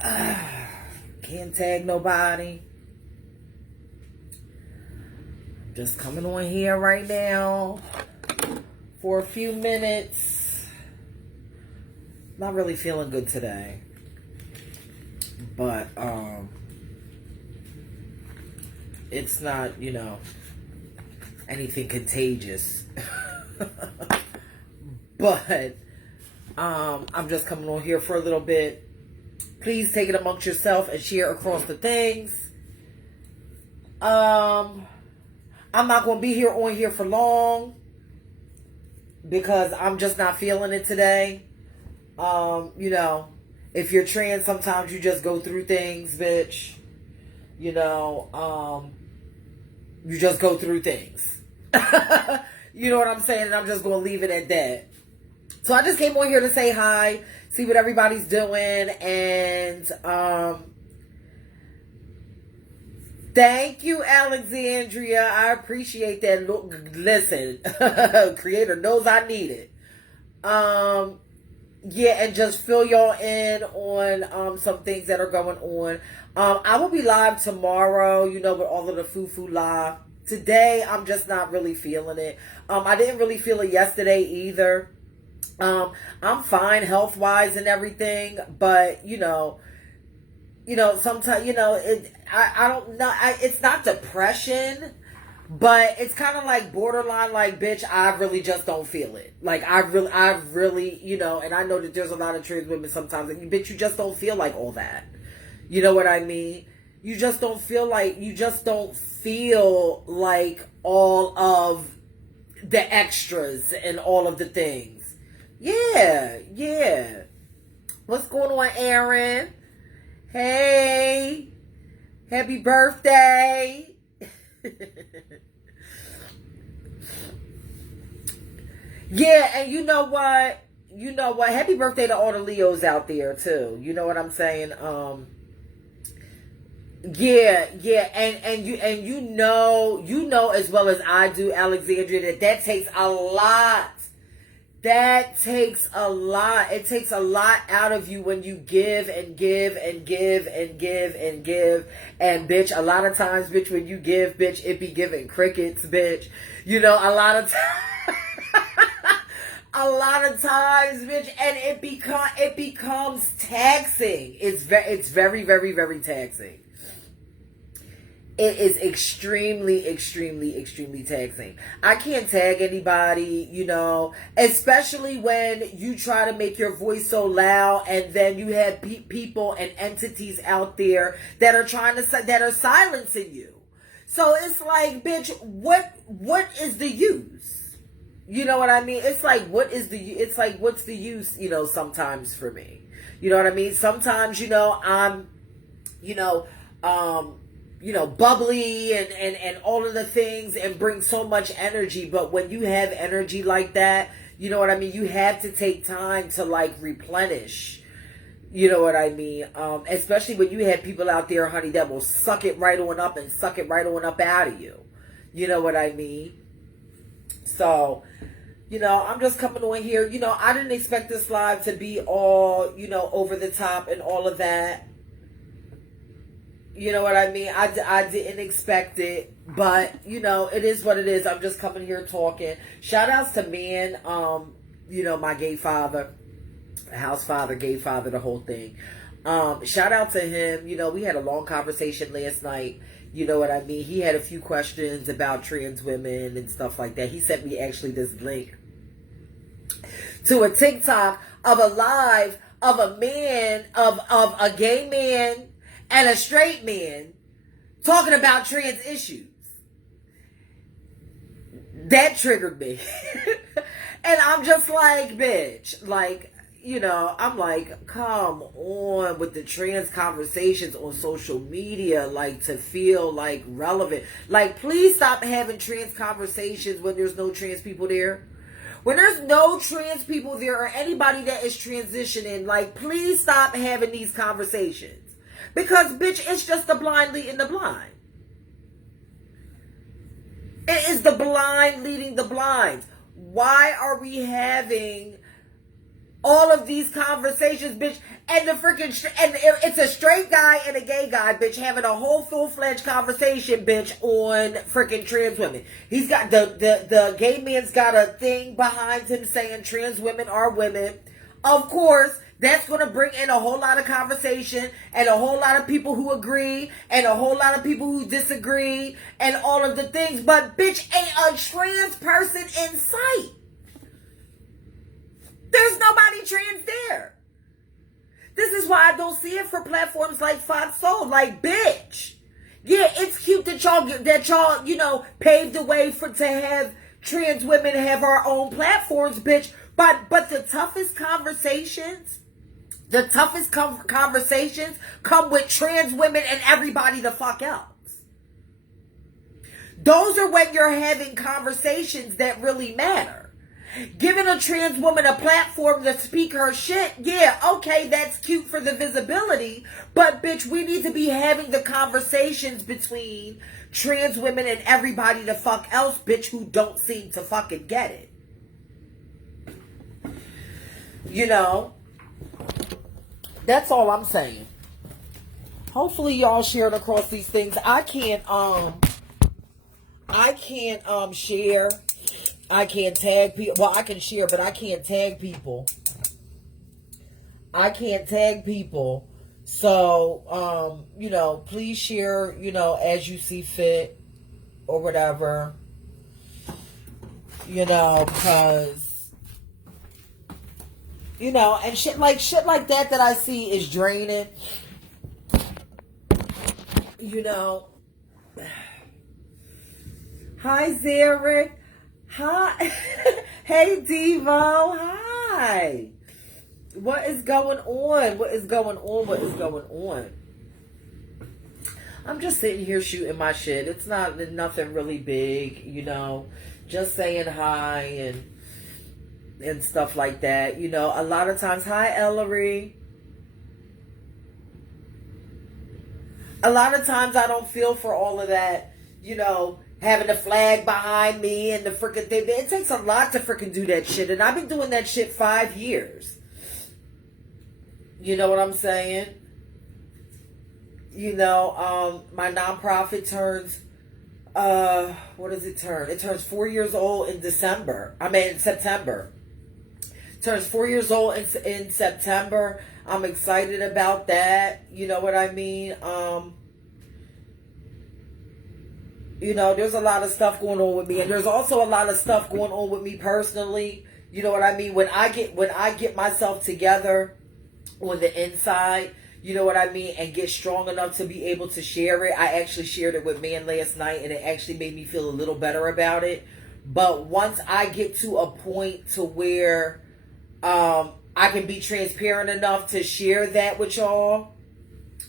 Can't tag nobody. Just coming on here right now for a few minutes. Not really feeling good today. But it's not, anything contagious. But I'm just coming on here for a little bit. Please take it amongst yourself and share across the things. I'm not going to be on here for long because I'm just not feeling it today. If you're trans, sometimes you just go through things, bitch. You just go through things. You know what I'm saying? And I'm just going to leave it at that. So I just came on here to say hi, see what everybody's doing, and thank you, Alexandria. I appreciate that. Look, listen, Creator knows I need it. Yeah, and just fill y'all in on some things that are going on. I will be live tomorrow, with all of the foo-foo live. Today, I'm just not really feeling it. I didn't really feel it yesterday either. I'm fine health-wise and everything, but, sometimes, I don't know. It's not depression, but it's kind of like borderline, like, bitch, I really just don't feel it. Like, I really, and I know that there's a lot of trans women sometimes, like, bitch, you just don't feel like all that. You know what I mean? You just don't feel like all of the extras and all of the things. Yeah. What's going on, Aaron? Hey. Happy birthday. Yeah, and you know what? Happy birthday to all the Leos out there too. You know what I'm saying? Yeah, and you know as well as I do, Alexandria, that takes a lot. That takes a lot. It takes a lot out of you when you give and give and give and give and give. And bitch, a lot of times, bitch, when you give, bitch, it be giving crickets, bitch. A lot of times, bitch, and it becomes taxing. It's very, very, very taxing. It is extremely, extremely, extremely taxing. I can't tag anybody, especially when you try to make your voice so loud, and then you have people and entities out there that are that are silencing you. So it's like, bitch, what is the use? You know what I mean? It's like, what's the use, sometimes for me. You know what I mean? Sometimes, I'm, bubbly and all of the things and bring so much energy. But when you have energy like that, you know what I mean? You have to take time to replenish. You know what I mean? Especially when you have people out there, honey, that will suck it right on up and suck it right on up out of you. You know what I mean? So, I'm just coming on here. I didn't expect this live to be all, over the top and all of that. You know what I mean? I didn't expect it, but, it is what it is. I'm just coming here talking. Shout outs to man, my gay father, house father, gay father, the whole thing. Shout out to him. We had a long conversation last night. You know what I mean? He had a few questions about trans women and stuff like that. He sent me actually this link to a TikTok of a live of a man, of a gay man and a straight man talking about trans issues. That triggered me. And I'm just like, bitch, I'm like, come on with the trans conversations on social media, to feel relevant. Please stop having trans conversations when there's no trans people there. When there's no trans people there or anybody that is transitioning, please stop having these conversations. Because, bitch, it's just the blind leading the blind. It is the blind leading the blind. Why are we having All of these conversations, bitch, and it's a straight guy and a gay guy, bitch, having a whole full-fledged conversation, bitch, on freaking trans women. He's got the gay man's got a thing behind him saying trans women are women. Of course, that's going to bring in a whole lot of conversation and a whole lot of people who agree and a whole lot of people who disagree and all of the things. But, bitch, ain't a trans person in sight. There's nobody trans there. This is why I don't see it for platforms like Fox Soul. Like, bitch. Yeah, it's cute that y'all, you know, paved the way to have trans women have our own platforms, bitch. But the toughest conversations come with trans women and everybody the fuck else. Those are when you're having conversations that really matter. Giving a trans woman a platform to speak her shit, yeah, okay, that's cute for the visibility, but bitch, we need to be having the conversations between trans women and everybody the fuck else, bitch, who don't seem to fucking get it. You know, that's all I'm saying. Hopefully y'all shared across these things. I can't share. I can't tag people. Well, I can share, but I can't tag people. So, you know, please share, you know, as you see fit or whatever. You know, because, you know, and shit like that I see is draining. You know. Hi, Zarek. Hi. Hey, Devo. Hi. What is going on? I'm just sitting here shooting my shit. It's not nothing really big, you know. Just saying hi and stuff like that. You know, a lot of times, hi, Ellery. A lot of times I don't feel for all of that, you know, having the flag behind me and the freaking thing. It takes a lot to freaking do that shit. And I've been doing that shit 5 years. You know what I'm saying? You know, my nonprofit turns, what does it turn? It turns 4 years old in September. Turns 4 years old in September. I'm excited about that. You know what I mean? You know, there's a lot of stuff going on with me, and there's also a lot of stuff going on with me personally. You know what I mean? When I get myself together on the inside, you know what I mean, and get strong enough to be able to share it. I actually shared it with Man last night, and it actually made me feel a little better about it. But once I get to a point to where I can be transparent enough to share that with y'all,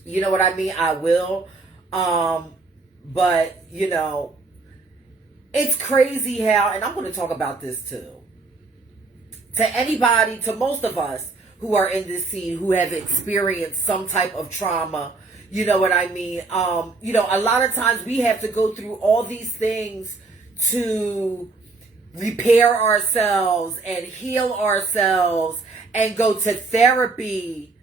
you know what I mean, I will. But, you know, it's crazy how, and I'm going to talk about this too. To most of us who are in this scene who have experienced some type of trauma, you know what I mean? You know, a lot of times we have to go through all these things to repair ourselves and heal ourselves and go to therapy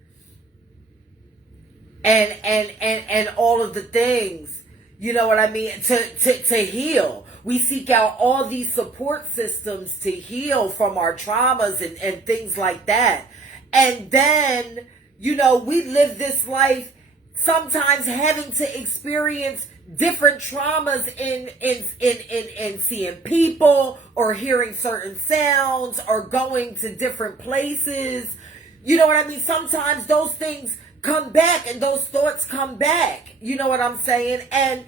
and all of the things. You know what I mean? To heal. We seek out all these support systems to heal from our traumas and things like that. And then, you know, we live this life sometimes having to experience different traumas in seeing people or hearing certain sounds or going to different places. You know what I mean? Sometimes those things come back and those thoughts come back. You know what I'm saying? And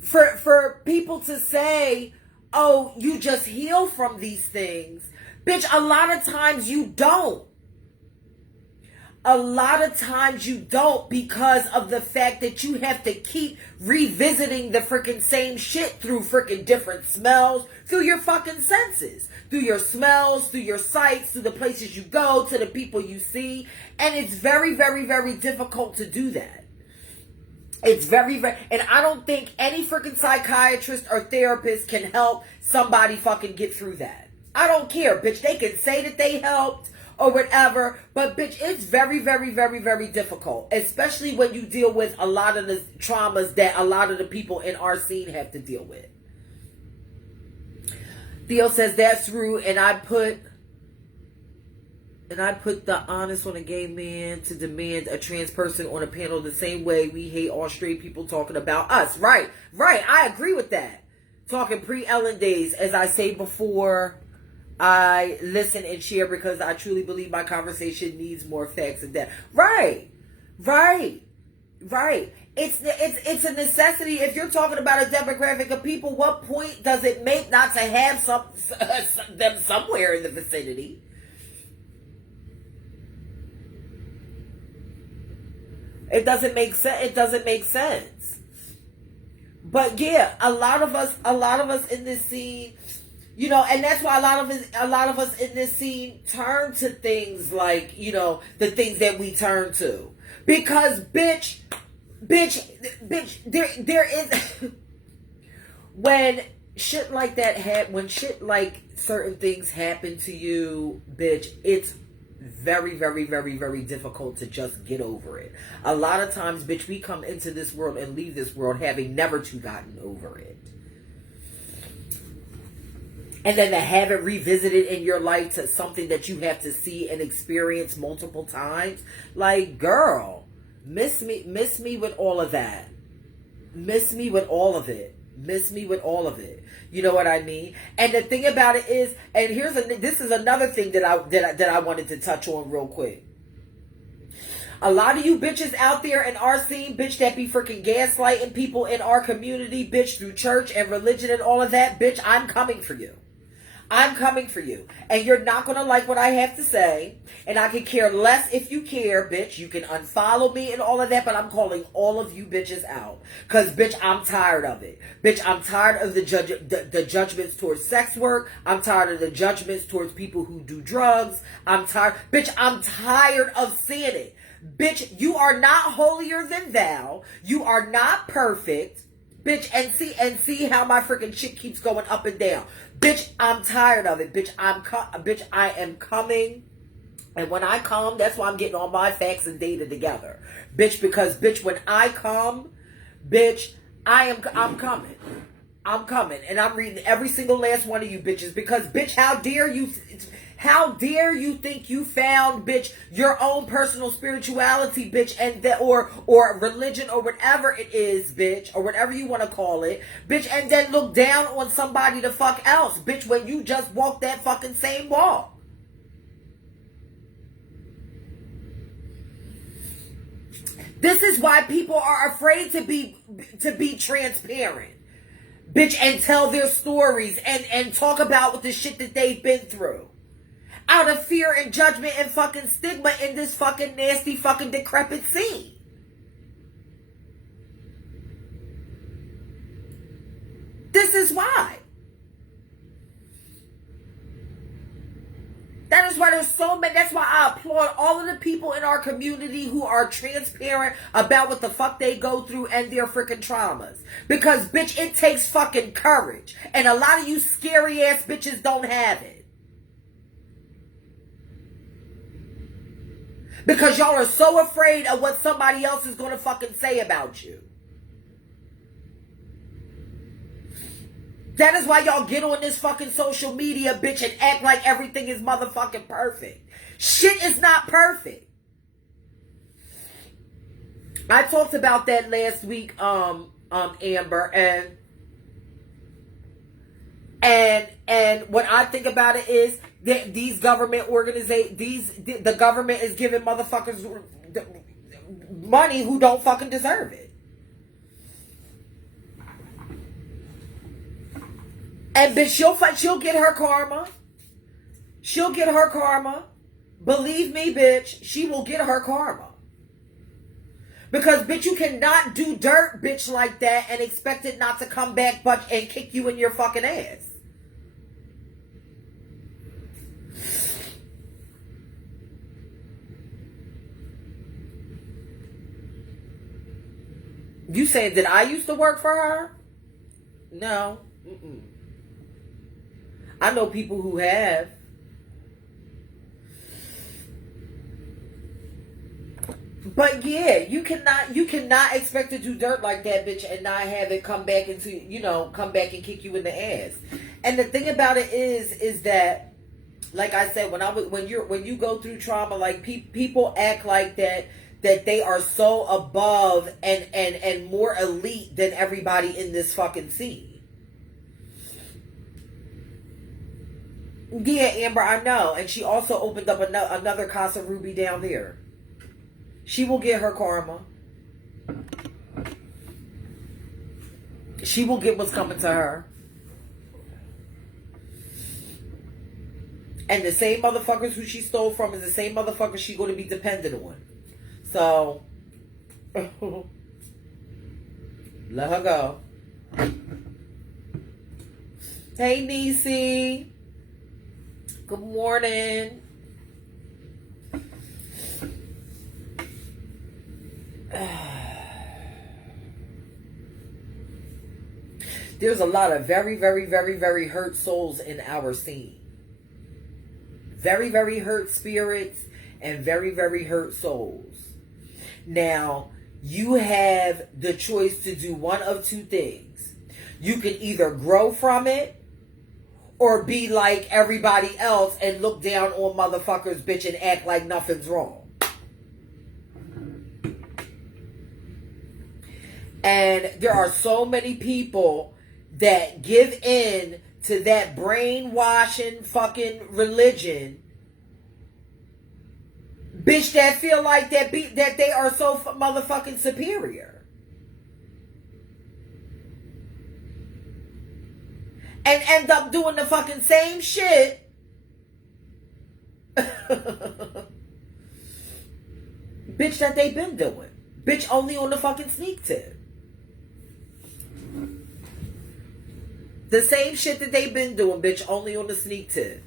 for people to say, oh, you just heal from these things. Bitch, a lot of times you don't. A lot of times you don't, because of the fact that you have to keep revisiting the freaking same shit through freaking different smells, through your fucking senses, through your smells, through your sights, through the places you go, to the people you see. And it's very, very, very difficult to do that. It's very, very, and I don't think any freaking psychiatrist or therapist can help somebody fucking get through that. I don't care, bitch. They can say that they helped, or whatever. But bitch, it's very, very, very, very difficult, especially when you deal with a lot of the traumas that a lot of the people in our scene have to deal with. Theo says that's rude, and I put the honest on a gay man to demand a trans person on a panel the same way we hate all straight people talking about us. Right. I agree with that. Talking pre-Ellen days, as I say before, I listen and share because I truly believe my conversation needs more facts and data. Right. It's a necessity. If you're talking about a demographic of people, what point does it make not to have them somewhere in the vicinity? It doesn't make sense. But yeah, a lot of us in this scene, you know, and that's why a lot of us in this scene turn to things like, you know, the things that we turn to. Because bitch, there is when shit like that when shit like certain things happen to you, bitch, it's very, very, very, very difficult to just get over it. A lot of times, bitch, we come into this world and leave this world having never to gotten over it. And then to have it revisited in your life to something that you have to see and experience multiple times. Like, girl, miss me with all of that. Miss me with all of it. You know what I mean? And the thing about it is, and this is another thing that I wanted to touch on real quick. A lot of you bitches out there in our scene, bitch, that be freaking gaslighting people in our community, bitch, through church and religion and all of that, bitch, I'm coming for you. And you're not going to like what I have to say. And I can care less if you care, bitch. You can unfollow me and all of that, but I'm calling all of you bitches out. Because, bitch, I'm tired of it. Bitch, I'm tired of the judgments towards sex work. I'm tired of the judgments towards people who do drugs. I'm tired of seeing it. Bitch, you are not holier than thou. You are not perfect. Bitch, and see how my freaking shit keeps going up and down. Bitch, I'm tired of it. Bitch, I am coming. And when I come, that's why I'm getting all my facts and data together. Bitch, because bitch, when I come, bitch, I'm coming. I'm coming. And I'm reading every single last one of you bitches because bitch, how dare you think you found, bitch, your own personal spirituality, bitch, and or religion or whatever it is, bitch, or whatever you want to call it, bitch, and then look down on somebody the fuck else, bitch, when you just walk that fucking same walk. This is why people are afraid to be transparent, bitch, and tell their stories and talk about the shit that they've been through. Out of fear and judgment and fucking stigma in this fucking nasty fucking decrepit scene. This is why. That is why there's so many. That's why I applaud all of the people in our community who are transparent about what the fuck they go through and their freaking traumas. Because, bitch, it takes fucking courage. And a lot of you scary ass bitches don't have it. Because y'all are so afraid of what somebody else is going to fucking say about you. That is why y'all get on this fucking social media, bitch, and act like everything is motherfucking perfect. Shit is not perfect. I talked about that last week, Amber, and what I think about it is that these government organizations, the government is giving motherfuckers money who don't fucking deserve it. And bitch, she'll get her karma. She'll get her karma. Believe me, bitch, she will get her karma. Because, bitch, you cannot do dirt, bitch, like that and expect it not to come back and kick you in your fucking ass. You saying, did I used to work for her? No. Mm-mm. I know people who have. But yeah, you cannot expect to do dirt like that, bitch, and not have it come back and kick you in the ass. And the thing about it is that, like I said, when you go through trauma, like people act like that they are so above and more elite than everybody in this fucking scene. Yeah, Amber, I know. And she also opened up another Casa Ruby down there. She will get her karma. She will get what's coming to her. And the same motherfuckers who she stole from is the same motherfuckers she's going to be dependent on. So, let her go. Hey, Niecy. Good morning. There's a lot of very, very, very, very hurt souls in our scene. Very, very hurt spirits and very, very hurt souls. Now, you have the choice to do one of two things. You can either grow from it or be like everybody else and look down on motherfuckers, bitch, and act like nothing's wrong. And there are so many people that give in to that brainwashing fucking religion, bitch, that feel like that they are so motherfucking superior. And end up doing the fucking same shit bitch, that they been doing. Bitch, only on the fucking sneak tip. The same shit that they've been doing, bitch, only on the sneak tip.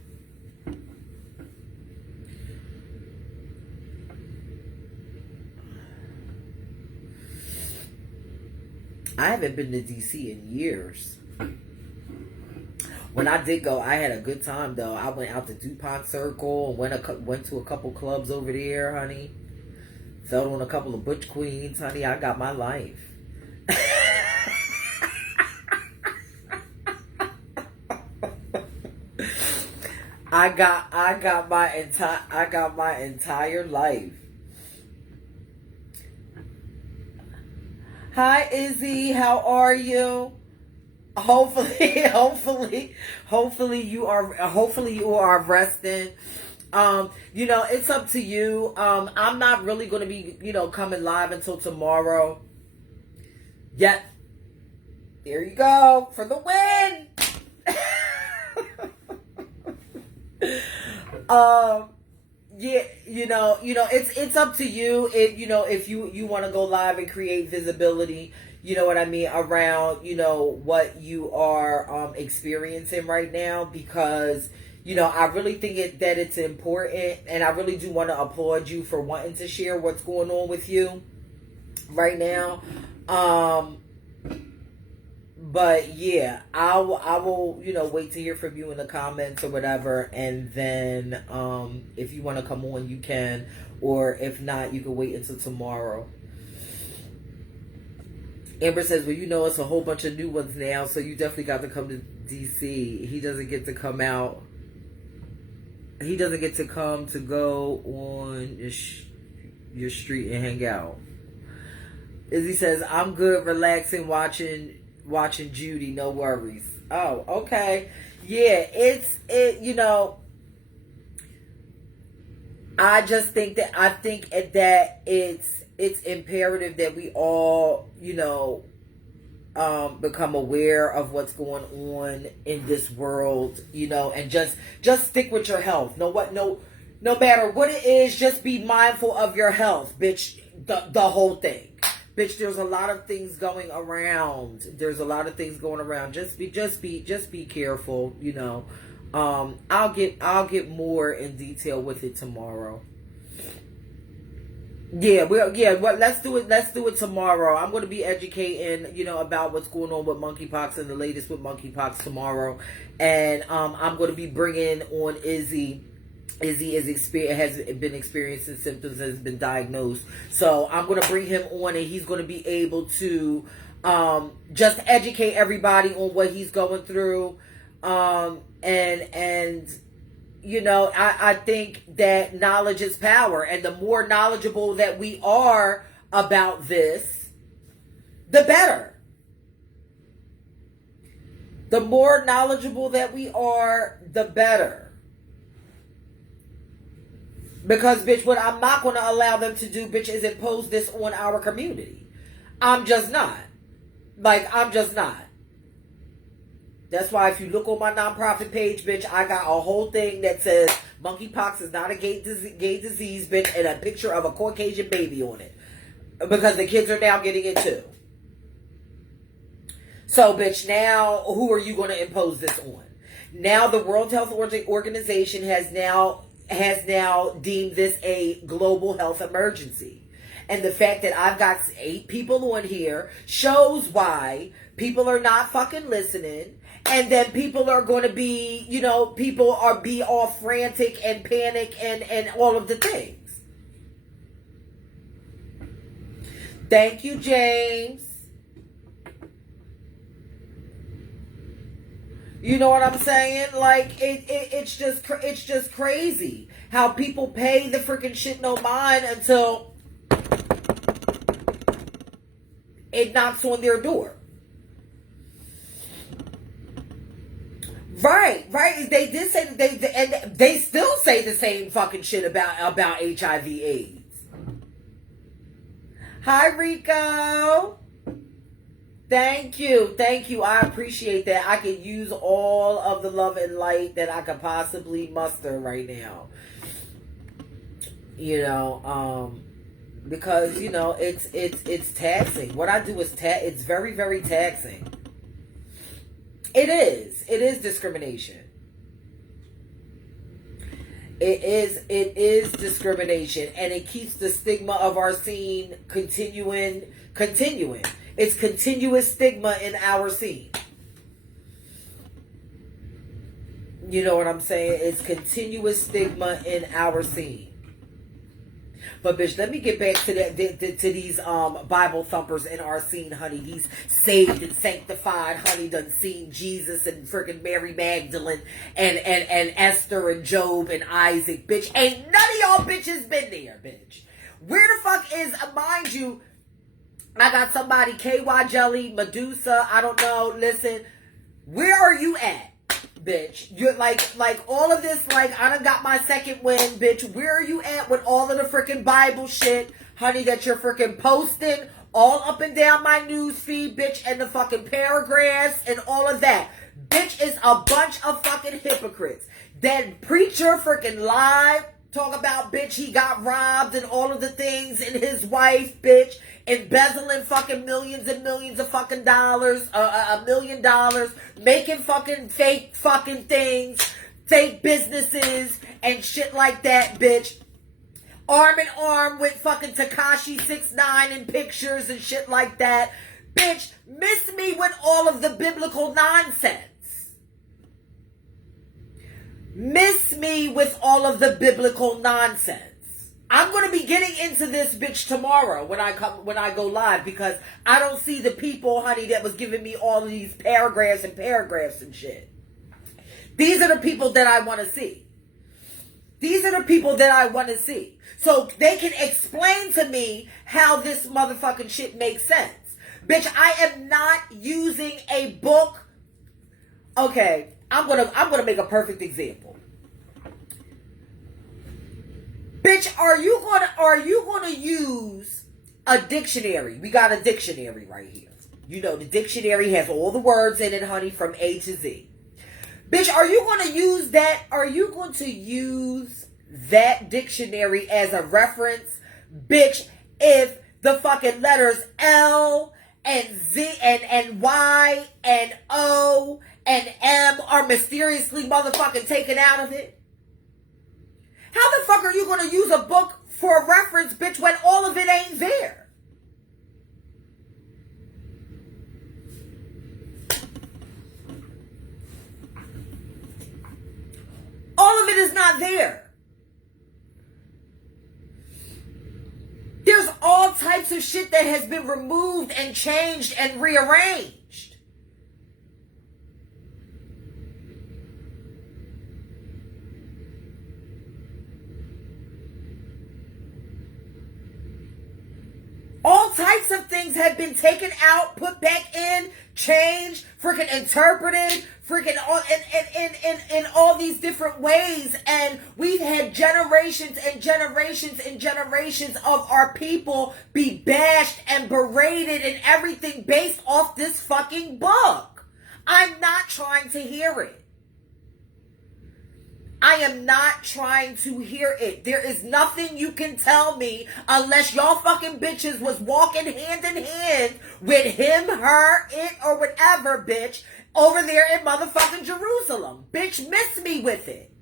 I haven't been to DC in years. When I did go, I had a good time, though. I went out to DuPont Circle and went to a couple clubs over there, honey. Fell on a couple of butch queens, honey. I got my life. I got my entire life. Hi, Izzy. How are you? Hopefully you are resting. It's up to you. I'm not really going to be, coming live until tomorrow. Yet, there you go for the win. It's up to you if you want to go live and create visibility, you know what I mean, around, what you are experiencing right now, because, I really think that it's important, and I really do want to applaud you for wanting to share what's going on with you right now. But yeah, I will, wait to hear from you in the comments or whatever. And then, if you want to come on, you can, or if not, you can wait until tomorrow. Amber says, well, it's a whole bunch of new ones now, so you definitely got to come to DC. He doesn't get to come out. He doesn't get to come to go on your street and hang out. Izzy says, I'm good, relaxing, watching Judy, no worries. Oh, okay. Yeah, I think that it's imperative that we all, become aware of what's going on in this world, and just stick with your health. No matter what it is, just be mindful of your health, bitch. The whole thing. Bitch, there's a lot of things going around. Just be careful, I'll get more in detail with it tomorrow. Let's do it tomorrow. I'm going to be educating, about what's going on with monkeypox and the latest with monkeypox tomorrow. And I'm going to be bringing on Izzy Izzy has been experiencing symptoms, has been diagnosed. So I'm going to bring him on, and he's going to be able to just educate everybody on what he's going through. And you know, I think that knowledge is power, and the more knowledgeable that we are about this, the better. The more knowledgeable that we are, the better. Because, bitch, what I'm not going to allow them to do, bitch, is impose this on our community. I'm just not. Like, I'm just not. That's why if you look on my nonprofit page, bitch, I got a whole thing that says monkeypox is not a gay disease, bitch, and a picture of a Caucasian baby on it. Because the kids are now getting it too. So, bitch, now who are you going to impose this on? Now the World Health Organization has now deemed this a global health emergency. And the fact that I've got 8 people on here shows why people are not fucking listening. And then people are going to be, you know, people are be all frantic and panic and all of the things. Thank you, James. You know what I'm saying? Like, it's just crazy how people pay the freaking shit no mind until it knocks on their door. Right. They did say that they still say the same fucking shit about HIV/AIDS. Hi, Rico. Thank you. I appreciate that. I could use all of the love and light that I could possibly muster right now. You know, because you know it's taxing. What I do is it's very, very taxing. It is discrimination. It is discrimination, and it keeps the stigma of our scene continuing. It's continuous stigma in our scene. You know what I'm saying? It's continuous stigma in our scene. But bitch, let me get back to that to these Bible thumpers in our scene, honey. These saved and sanctified, honey, done seen Jesus and freaking Mary Magdalene and Esther and Job and Isaac, bitch. Ain't none of y'all bitches been there, bitch. Where the fuck is, mind you, I got somebody, KY Jelly, Medusa, I don't know, listen, where are you at? Bitch, you're like all of this, like, I done got my second win, bitch. Where are you at with all of the freaking Bible shit, honey, that you're freaking posting all up and down my news feed, bitch, and the fucking paragraphs and all of that? Bitch is a bunch of fucking hypocrites. That preacher freaking live, talk about, bitch, he got robbed and all of the things, and his wife, bitch, embezzling fucking millions and millions of fucking dollars, $1 million, making fucking fake fucking things, fake businesses and shit like that, bitch. Arm in arm with fucking Tekashi 6ix9ine in pictures and shit like that. Bitch, miss me with all of the biblical nonsense. Miss me with all of the biblical nonsense. I'm going to be getting into this bitch tomorrow when I go live, because I don't see the people, honey, that was giving me all of these paragraphs and shit. These are the people that I want to see. These are the people that I want to see. So they can explain to me how this motherfucking shit makes sense. Bitch, I am not using a book. Okay, I'm gonna make a perfect example. Bitch, are you gonna use a dictionary? We got a dictionary right here. You know, the dictionary has all the words in it, honey, from A to Z. Bitch, are you gonna use that? Are you going to use that dictionary as a reference? Bitch, if the fucking letters L and Z and Y and O and M are mysteriously motherfucking taken out of it? How the fuck are you going to use a book for a reference, bitch, when all of it ain't there? All of it is not there. all types of shit that has been removed and changed and rearranged. All types of things have been taken out, put back in, changed, freaking interpreted, freaking all in all these different ways. And we've had generations and generations and generations of our people be bashed and berated and everything based off this fucking book. I'm not trying to hear it. I am not trying to hear it. There is nothing you can tell me unless y'all fucking bitches was walking hand in hand with him, her, it, or whatever, bitch, over there in motherfucking Jerusalem. Bitch, miss me with it.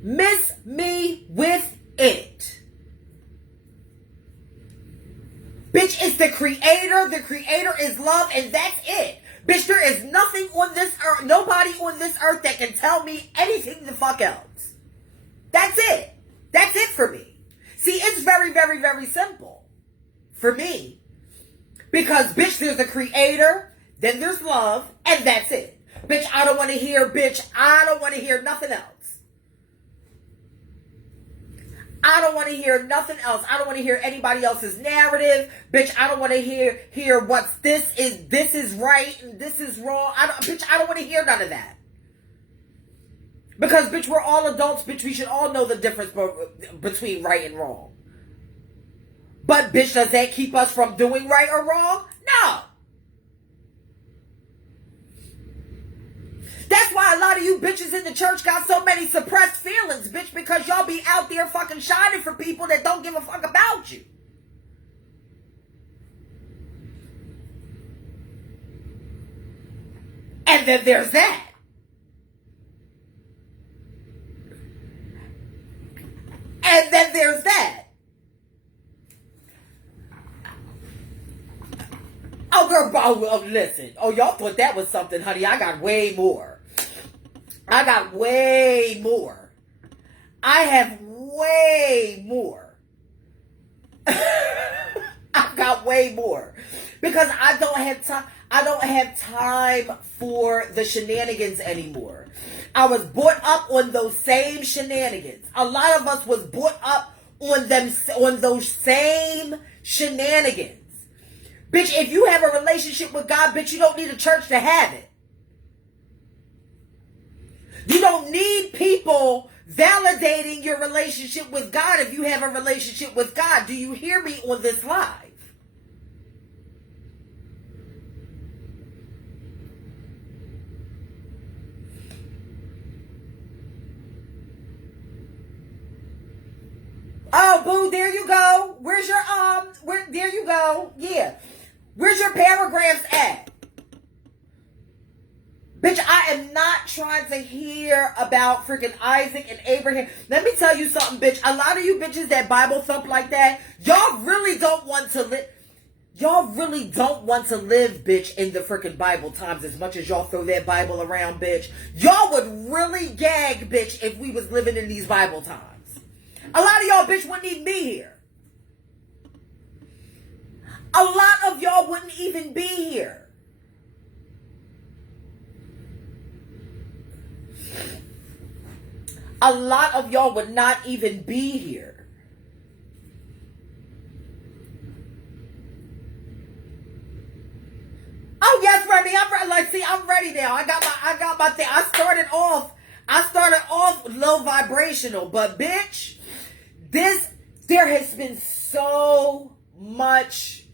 Miss me with it. Bitch, it's the creator. The creator is love, and that's it. Bitch, there is nothing on this earth, nobody on this earth that can tell me anything the fuck else. That's it. That's it for me. See, it's very, very, very simple for me. Because, bitch, there's a creator, then there's love, and that's it. Bitch, I don't want to hear nothing else. I don't want to hear nothing else. I don't want to hear anybody else's narrative. Bitch, I don't want to hear what's this is right and this is wrong. I don't want to hear none of that. Because, bitch, we're all adults. Bitch, we should all know the difference between right and wrong. But, bitch, does that keep us from doing right or wrong? No. That's why a lot of you bitches in the church got so many suppressed feelings, bitch, because y'all be out there fucking shining for people that don't give a fuck about you. And then there's that. And then there's that. Oh, girl, oh, listen. Oh, y'all thought that was something, honey. I got way more. I got way more. I have way more. I got way more. Because I don't have time. I don't have time for the shenanigans anymore. I was brought up on those same shenanigans. A lot of us was brought up on those same shenanigans. Bitch, if you have a relationship with God, bitch, you don't need a church to have it. You don't need people validating your relationship with God if you have a relationship with God. Do you hear me on this live? Oh, boo, there you go. Where's your, there you go. Yeah. Where's your paragraphs at? Bitch, I am not trying to hear about freaking Isaac and Abraham. Let me tell you something, bitch. A lot of you bitches that Bible thump like that, y'all really don't want to live. Y'all really don't want to live, bitch, in the freaking Bible times as much as y'all throw that Bible around, bitch. Y'all would really gag, bitch, if we was living in these Bible times. A lot of y'all, bitch, wouldn't even be here. A lot of y'all wouldn't even be here. A lot of y'all would not even be here. Oh yes, Remy, I'm ready. Like, see, I'm ready now. I got my thing. I started off low vibrational, but bitch, there has been so much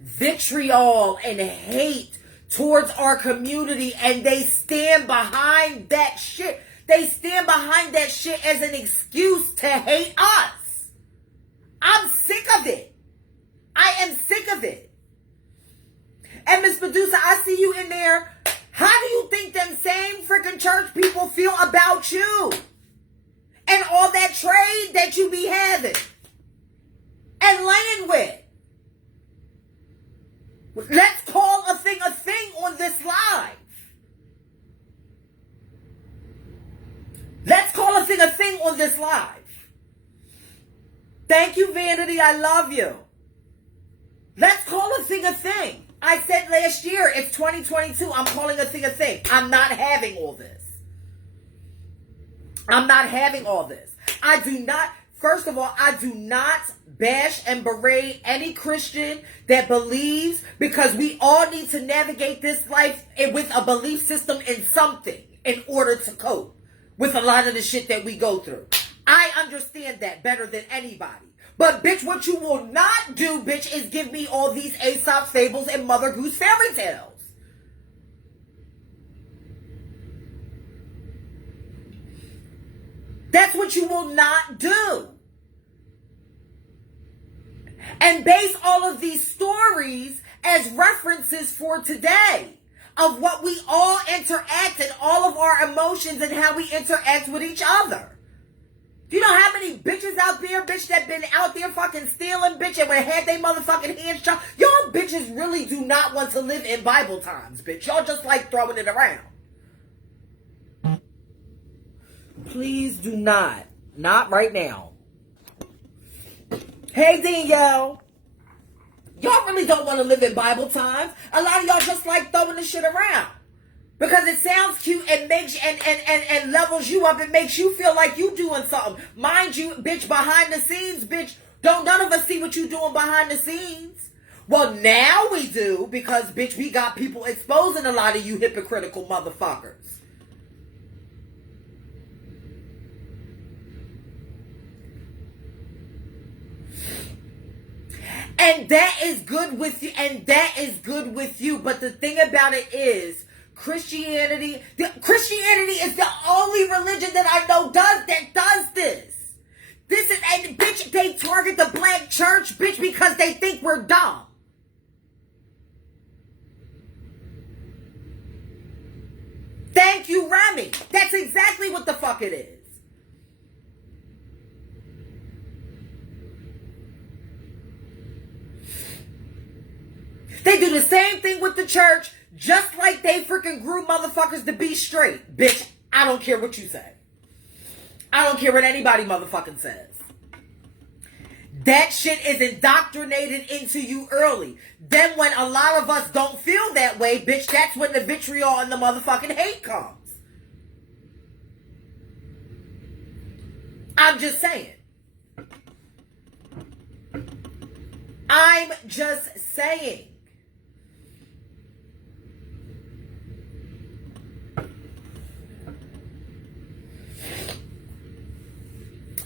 vitriol and hate towards our community, and they stand behind that shit. They stand behind that shit as an excuse to hate us. I'm sick of it. I am sick of it. And Miss Medusa, I see you in there. How do you think them same freaking church people feel about you? And all that trade that you be having and laying with? Let's call a thing on this live. Let's call a thing on this live. Thank you, Vanity. I love you. Let's call a thing a thing. I said last year, it's 2022. I'm calling a thing a thing. I'm not having all this. I'm not having all this. I do not, first of all, I do not bash and berate any Christian that believes, because we all need to navigate this life with a belief system in something in order to cope with a lot of the shit that we go through. I understand that better than anybody. But, bitch, what you will not do, bitch, is give me all these Aesop fables and Mother Goose fairy tales. That's what you will not do. And base all of these stories as references for today of what we all interact and all of our emotions and how we interact with each other. Do you know how many bitches out there, bitch, that been out there fucking stealing, bitch, and when had they motherfucking hands chopped? Y'all bitches really do not want to live in Bible times, bitch. Y'all just like throwing it around. Please do not. Not right now. Hey, Danielle. Y'all really don't want to live in Bible times. A lot of y'all just like throwing the shit around. Because it sounds cute and makes and levels you up. It makes you feel like you doing something. Mind you, bitch, behind the scenes, bitch, don't none of us see what you doing behind the scenes. Well, now we do, because, bitch, we got people exposing a lot of you hypocritical motherfuckers. And that is good with you, but the thing about it is, Christianity is the only religion that I know does this. This is, and bitch, they target the black church, bitch, because they think we're dumb. Thank you, Remy. That's exactly what the fuck it is. They do the same thing with the church, just like they freaking grew motherfuckers to be straight. Bitch, I don't care what you say. I don't care what anybody motherfucking says. That shit is indoctrinated into you early. Then when a lot of us don't feel that way, bitch, that's when the vitriol and the motherfucking hate comes. I'm just saying. I'm just saying.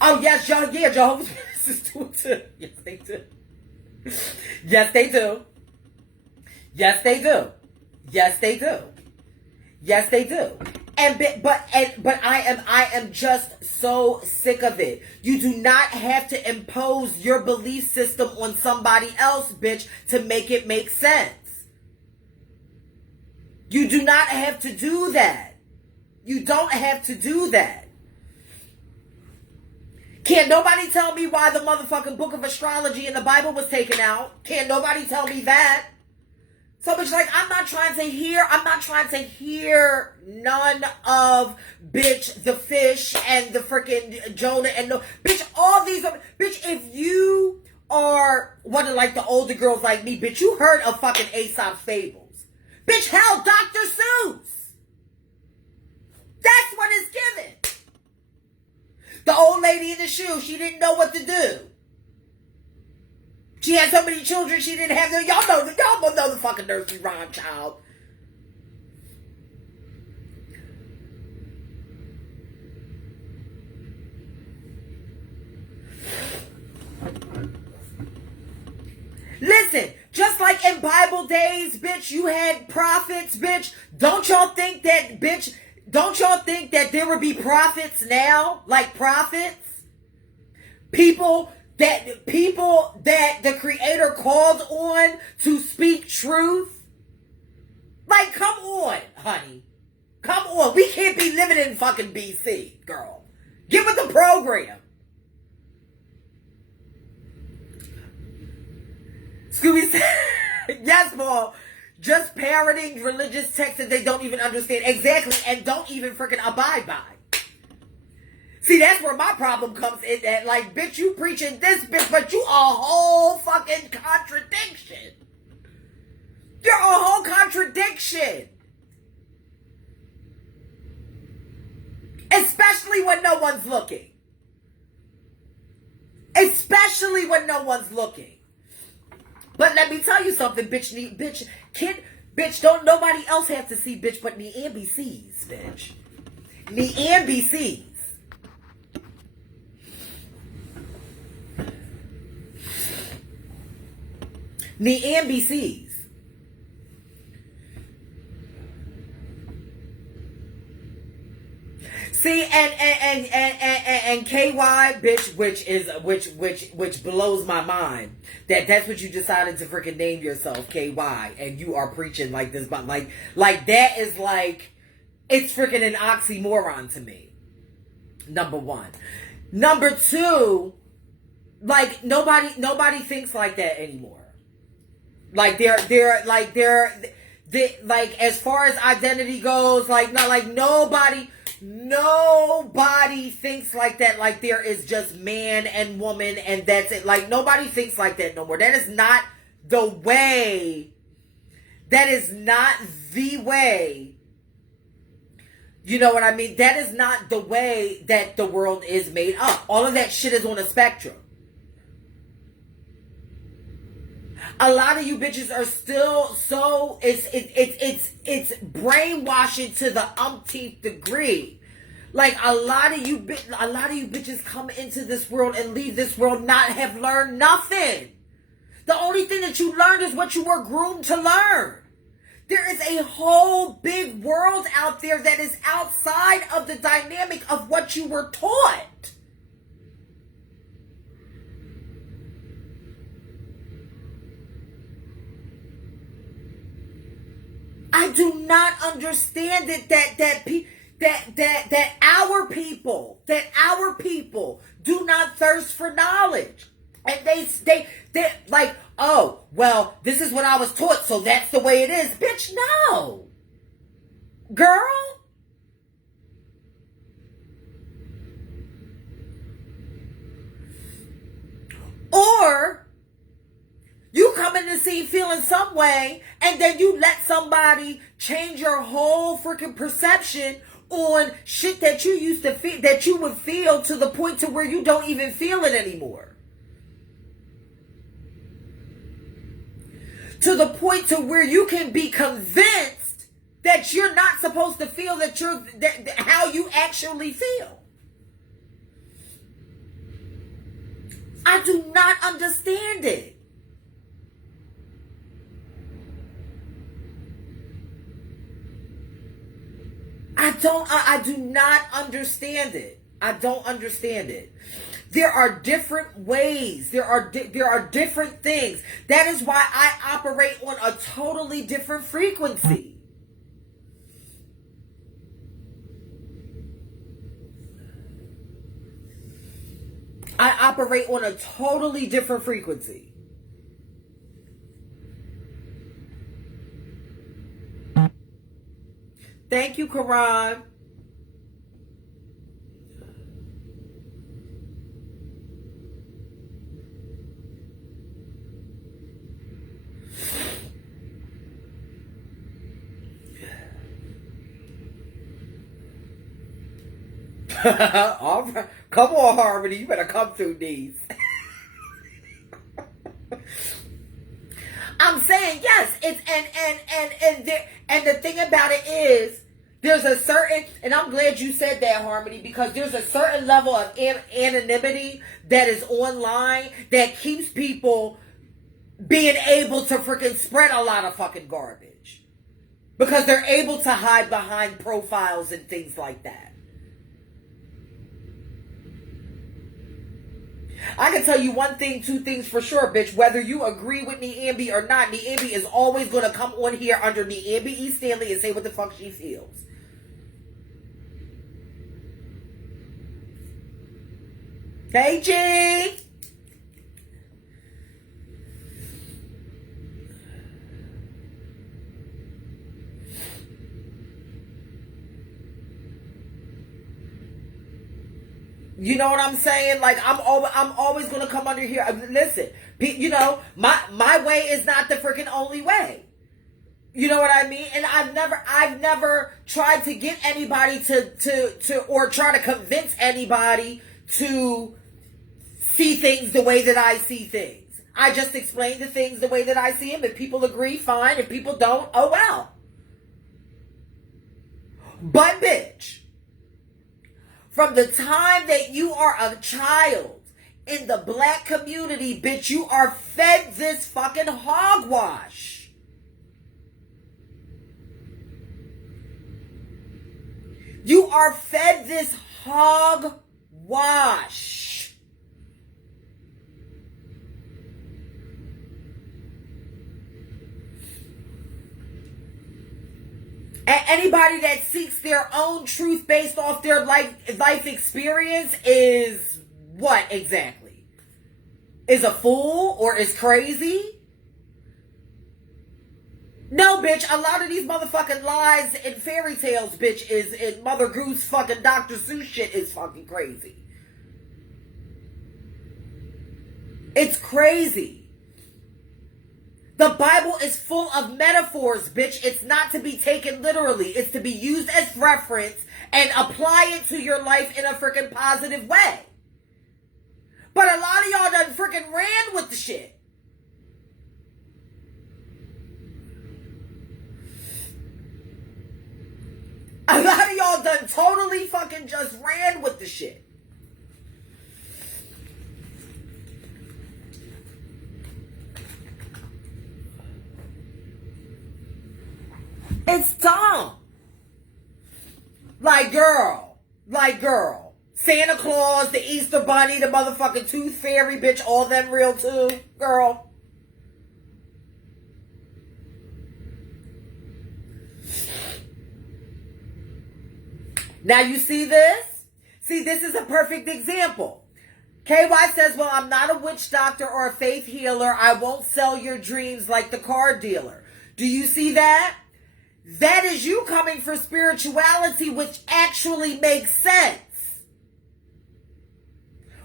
Oh, yes, y'all, yeah, Jehovah's Witnesses do it too. Yes, they do. Yes, they do. Yes, they do. Yes, they do. Yes, they do. But I am just so sick of it. You do not have to impose your belief system on somebody else, bitch, to make it make sense. You do not have to do that. You don't have to do that. Can't nobody tell me why the motherfucking book of astrology in the Bible was taken out. Can't nobody tell me that. So bitch, like, I'm not trying to hear none of, bitch, the fish and the freaking Jonah and the, bitch, all these, bitch, if you are one of like the older girls like me, bitch, you heard of fucking Aesop's fables. Bitch, hell, Dr. Seuss. That's what it's given. The old lady in the shoe, she didn't know what to do. She had so many children, she didn't have them. Y'all know the fucking nursery rhyme, child. Listen, just like in Bible days, bitch, you had prophets, bitch. Don't y'all think that, bitch, don't y'all think that there would be prophets now? Like prophets? People that the Creator called on to speak truth? Like, come on, honey. Come on. We can't be living in fucking BC, girl. Get with the program. Scooby said, yes, Paul. Just parroting religious texts that they don't even understand exactly and don't even freaking abide by. See, that's where my problem comes in. That, like, bitch, you preaching this, bitch, but you a whole fucking contradiction. You're a whole contradiction. Especially when no one's looking. Especially when no one's looking. But let me tell you something, bitch. Bitch, don't nobody else have to see, bitch, but Niambi sees, bitch. Niambi sees. Niambi sees. See, and KY, bitch, which blows my mind. That's what you decided to freaking name yourself, KY, and you are preaching like this, but like that is like, it's freaking an oxymoron to me. Number one. Number two, like nobody thinks like that anymore. Like they're like as far as identity goes, like not like nobody thinks like that. Like there is just man and woman and that's it. Like nobody thinks like that no more. That is not the way. That is not the way. You know what I mean? That is not the way that the world is made up. All of that shit is on a spectrum. A lot of you bitches are still so it's brainwashing to the umpteenth degree. Like a lot of you bitches come into this world and leave this world not have learned nothing. The only thing that you learned is what you were groomed to learn. There is a whole big world out there that is outside of the dynamic of what you were taught. I do not understand it that our people do not thirst for knowledge. And they like, oh, well, this is what I was taught, so that's the way it is. Bitch, no. Girl. Or you come in the scene feeling some way, and then you let somebody change your whole freaking perception on shit that you used to feel, that you would feel, to the point to where you don't even feel it anymore. To the point to where you can be convinced that you're not supposed to feel that how you actually feel. I do not understand it. I do not understand it. I don't understand it. There are different ways. There are different things. That is why I operate on a totally different frequency. I operate on a totally different frequency. Thank you, Karan. All right. Come on, Harmony. You better come through these. I'm saying yes. It's and the thing about it is, there's a certain, and I'm glad you said that, Harmony, because there's a certain level of anonymity that is online that keeps people being able to freaking spread a lot of fucking garbage, because they're able to hide behind profiles and things like that. I can tell you one thing, two things for sure, bitch. Whether you agree with Niambi or not, Niambi is always going to come on here under Niambi E Stanley and say what the fuck she feels. Hey, G! You know what I'm saying? Like, I'm always gonna come under here. Listen, you know, my way is not the freaking only way. You know what I mean? And I've never tried to get anybody to or try to convince anybody to see things the way that I see things. I just explain the things the way that I see them. If people agree, fine. If people don't, oh well. But bitch, from the time that you are a child in the black community, bitch, you are fed this fucking hogwash. You are fed this hogwash. And anybody that seeks their own truth based off their life experience is what exactly? Is a fool or is crazy? No, bitch, a lot of these motherfucking lies and fairy tales, bitch, is Mother Goose fucking Dr. Seuss shit is fucking crazy. It's crazy. The Bible is full of metaphors, bitch. It's not to be taken literally. It's to be used as reference and apply it to your life in a freaking positive way. But a lot of y'all done freaking ran with the shit. A lot of y'all done totally fucking just ran with the shit. It's dumb. Like girl. Santa Claus, the Easter Bunny, the motherfucking Tooth Fairy, bitch, all them real too, girl. Now you see this? See, this is a perfect example. KY says, well, I'm not a witch doctor or a faith healer. I won't sell your dreams like the card dealer. Do you see that? That is you coming for spirituality, which actually makes sense.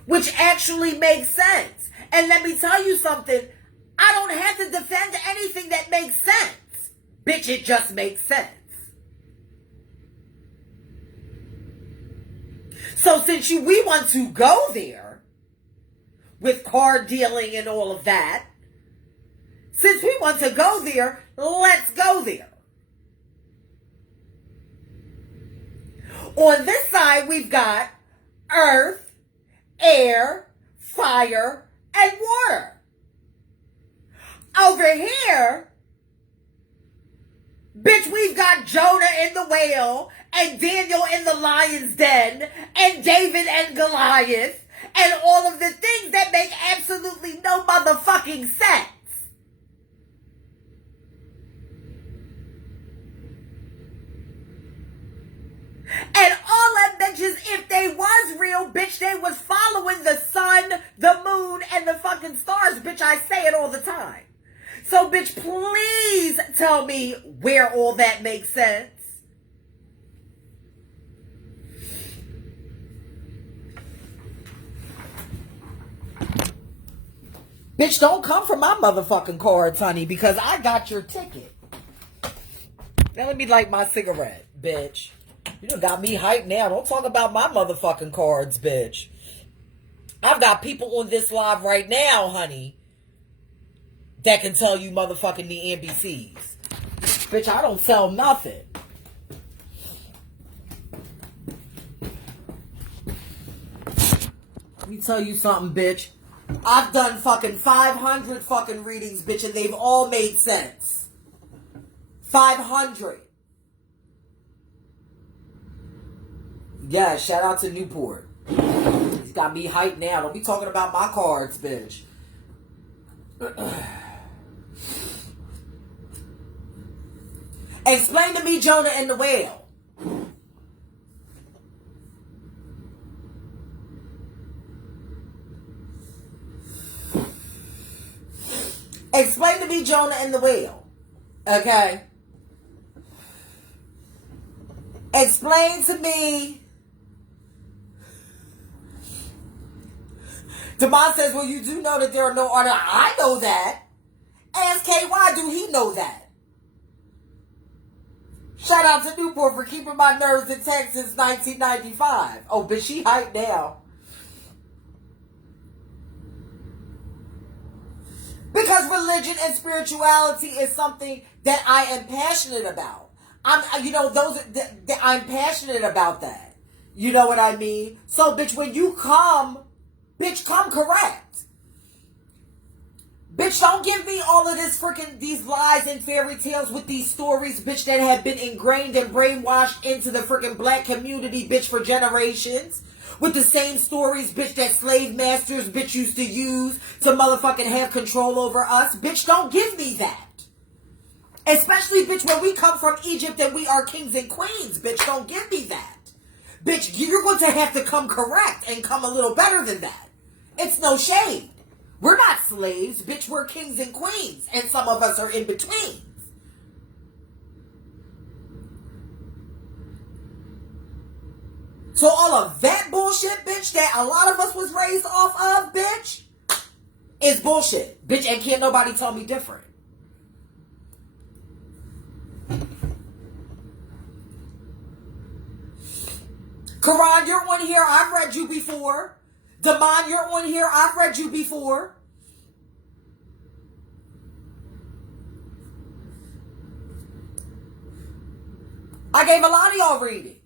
Which actually makes sense. And let me tell you something. I don't have to defend anything that makes sense. Bitch, it just makes sense. So since we want to go there with card dealing and all of that, since we want to go there, let's go there. On this side, we've got earth, air, fire, and water. Over here, bitch, we've got Jonah in the whale, and Daniel in the lion's den, and David and Goliath, and all of the things that make absolutely no motherfucking sense. And all that bitches, if they was real, bitch, they was following the sun, the moon, and the fucking stars, bitch. I say it all the time. So, bitch, please tell me where all that makes sense. Bitch, don't come for my motherfucking cards, honey, because I got your ticket. Now let me light my cigarette, bitch. You done got me hyped now. Don't talk about my motherfucking cards, bitch. I've got people on this live right now, honey, that can tell you motherfucking the NBCs. Bitch, I don't sell nothing. Let me tell you something, bitch. I've done fucking 500 fucking readings, bitch, and they've all made sense. 500. Yeah, shout out to Newport. He's got me hyped now. Don't be talking about my cards, bitch. Explain to me Jonah and the whale. Explain to me Jonah and the whale. Okay? Explain to me Demond says, well, you do know that there are no order. I know that. Ask KY, do he know that? Shout out to Newport for keeping my nerves intact since 1995. Oh, but she hyped now. Because religion and spirituality is something that I am passionate about. I'm passionate about that. You know what I mean? So, bitch, when you come, bitch, come correct. Bitch, don't give me all of these lies and fairy tales with these stories, bitch, that have been ingrained and brainwashed into the freaking black community, bitch, for generations. With the same stories, bitch, that slave masters, bitch, used to use to motherfucking have control over us. Bitch, don't give me that. Especially, bitch, when we come from Egypt and we are kings and queens, bitch, don't give me that. Bitch, you're going to have to come correct and come a little better than that. It's no shade. We're not slaves, bitch, we're kings and queens, and some of us are in between. So all of that bullshit, bitch, that a lot of us was raised off of, bitch, is bullshit. Bitch, and can't nobody tell me different. Karan, you're on here. I've read you before. Damon, you're on here. I've read you before. I gave a lot of y'all readings.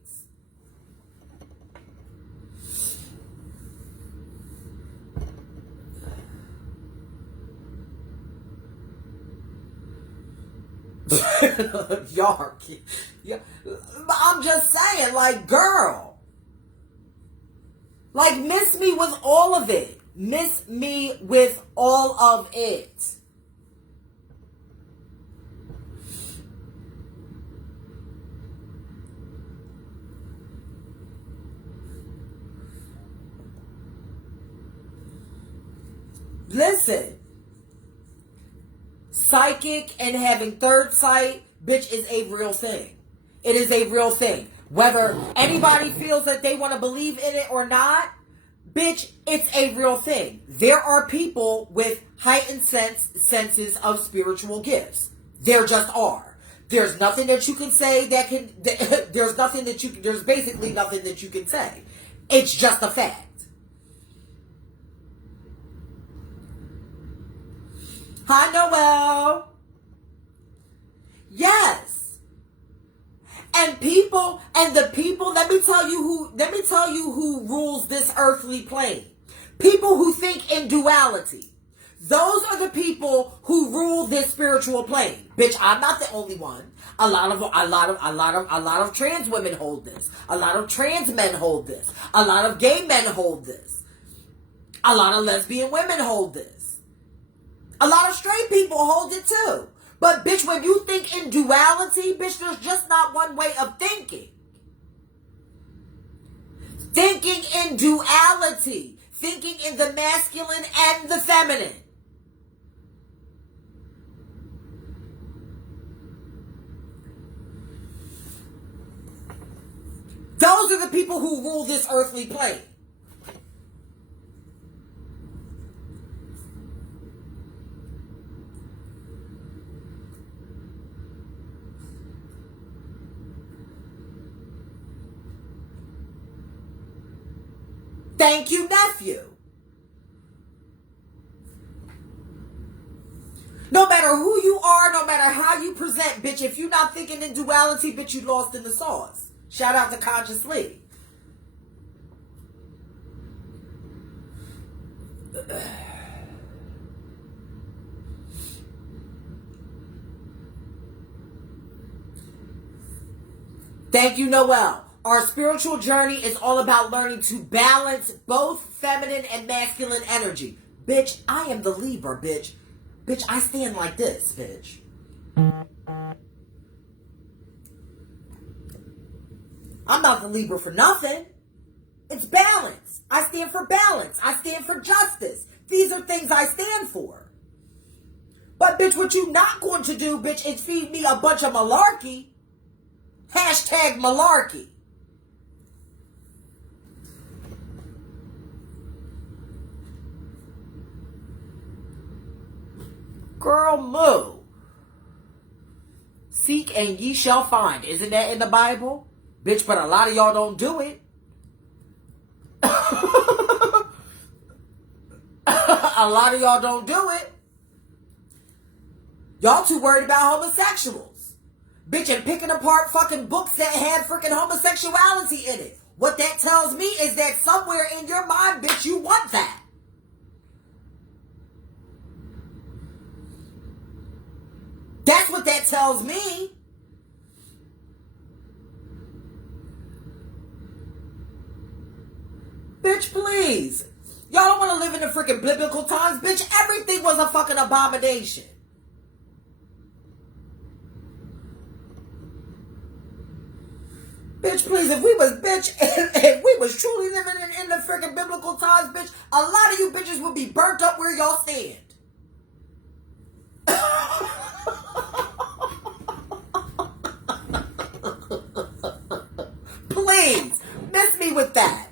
Y'all, yeah. I'm just saying, like, girl, like, miss me with all of it. Miss me with all of it. Listen. Psychic and having third sight, bitch, is a real thing. It is a real thing. Whether anybody feels that they want to believe in it or not, bitch, it's a real thing. There are people with heightened senses of spiritual gifts. There just are. There's nothing that you can say that can, there's basically nothing that you can say. It's just a fact. Hi, Noel. Yes. And the people, let me tell you who rules this earthly plane. People who think in duality. Those are the people who rule this spiritual plane. Bitch, I'm not the only one. A lot of trans women hold this. A lot of trans men hold this. A lot of gay men hold this. A lot of lesbian women hold this. A lot of straight people hold it too. But bitch, when you think in duality, bitch, there's just not one way of thinking. Thinking in duality. Thinking in the masculine and the feminine. Those are the people who rule this earthly plane. Thank you, nephew. No matter who you are, no matter how you present, bitch, if you're not thinking in duality, bitch, you lost in the sauce. Shout out to Conscious Lee. Thank you, Noel. Our spiritual journey is all about learning to balance both feminine and masculine energy. Bitch, I am the Libra, bitch. Bitch, I stand like this, bitch. I'm not the Libra for nothing. It's balance. I stand for balance. I stand for justice. These are things I stand for. But, bitch, what you not going to do, bitch, is feed me a bunch of malarkey. Hashtag malarkey. Girl, moo. Seek and ye shall find. Isn't that in the Bible? Bitch, but a lot of y'all don't do it. A lot of y'all don't do it. Y'all too worried about homosexuals. Bitch, and picking apart fucking books that had freaking homosexuality in it. What that tells me is that somewhere in your mind, bitch, you want that. That's what that tells me. Bitch, please. Y'all don't want to live in the freaking biblical times. Bitch, everything was a fucking abomination. Bitch, please, if we was truly living in the freaking biblical times, bitch, a lot of you bitches would be burnt up where y'all stand. Please, miss me with that.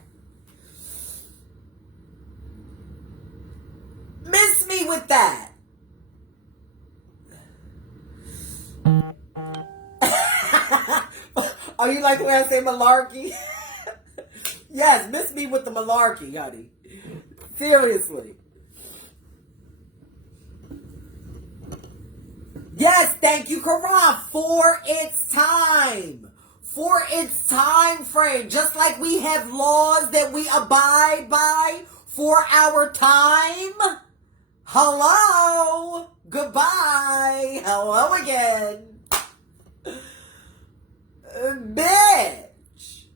Miss me with that. Oh, you like the way I say malarkey? Yes, miss me with the malarkey, honey. Seriously. Yes, thank you, Quran, for its time. For its time frame. Just like we have laws that we abide by for our time. Hello. Goodbye. Hello again. Bitch.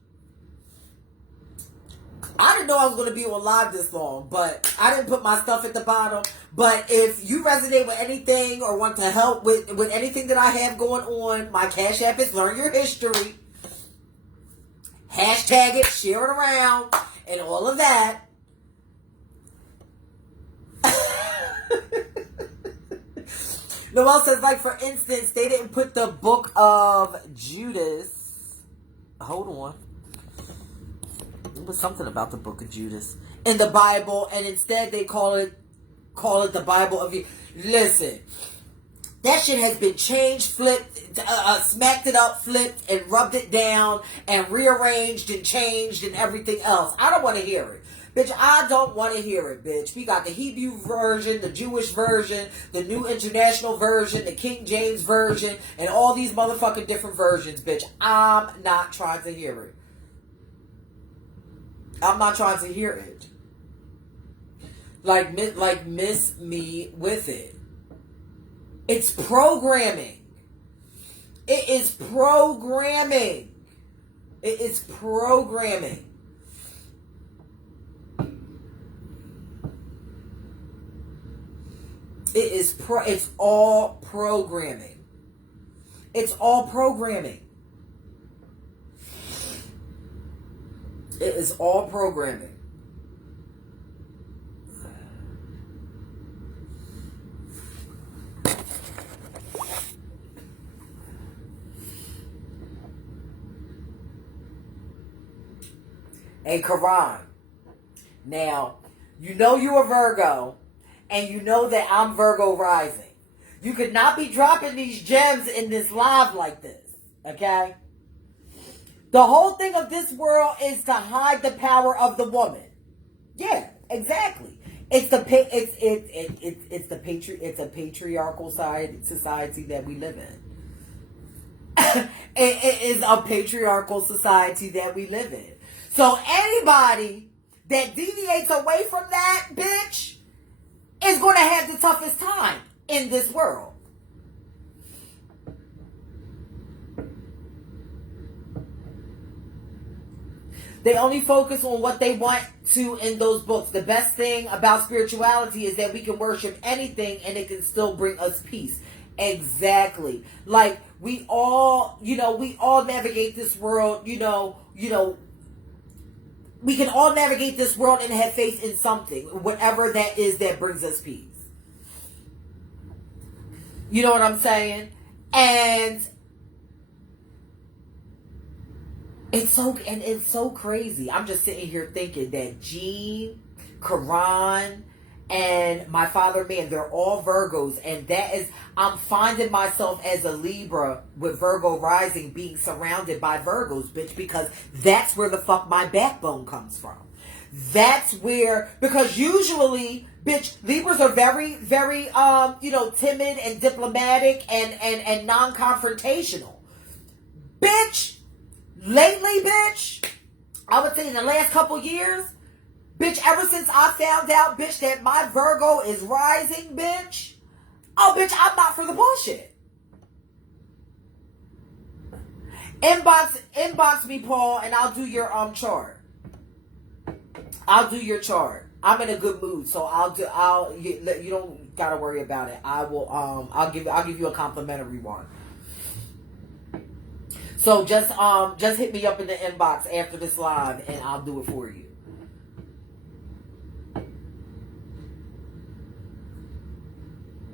I didn't know I was going to be on live this long, but I didn't put my stuff at the bottom. But if you resonate with anything or want to help with anything that I have going on, my Cash App is Learn Your History. Hashtag it, share it around, and all of that. Noelle says, like, for instance, they didn't put the book of Judas. Hold on. There was something about the book of Judas in the Bible, and instead they call it the Bible of you. Listen, that shit has been changed, flipped, smacked it up, flipped, and rubbed it down, and rearranged and changed and everything else. I don't want to hear it. Bitch, I don't want to hear it, bitch. We got the Hebrew version, the Jewish version, the New International version, the King James version, and all these motherfucking different versions, bitch. I'm not trying to hear it. I'm not trying to hear it. Like miss me with it. It's programming. It is programming. It is programming. It's all programming. It's all programming. It is all programming. And Quran. Now, you know you're a Virgo, and you know that I'm Virgo rising. You could not be dropping these gems in this live like this, okay? The whole thing of this world is to hide the power of the woman. Yeah, exactly. It's a patriarchal society that we live in. It is a patriarchal society that we live in. So anybody that deviates away from that, bitch, is going to have the toughest time in this world. They only focus on what they want to in those books. The best thing about spirituality is that we can worship anything and it can still bring us peace. Exactly. Like, we all navigate this world, we can all navigate this world and have faith in something, whatever that is that brings us peace. You know what I'm saying? And it's so crazy. I'm just sitting here thinking that Gene, Quran, and my father, man, they're all Virgos. And that is, I'm finding myself as a Libra with Virgo rising being surrounded by Virgos, bitch, because that's where the fuck my backbone comes from. That's where, because usually, bitch, Libras are very, very, timid and diplomatic and non-confrontational. Bitch, lately, bitch, I would say in the last couple years, bitch, ever since I found out, bitch, that my Virgo is rising, bitch, oh, bitch, I'm not for the bullshit. Inbox me, Paul, and I'll do your chart. I'll do your chart. I'm in a good mood, so you don't gotta worry about it. I'll give you a complimentary one. So just hit me up in the inbox after this live, and I'll do it for you.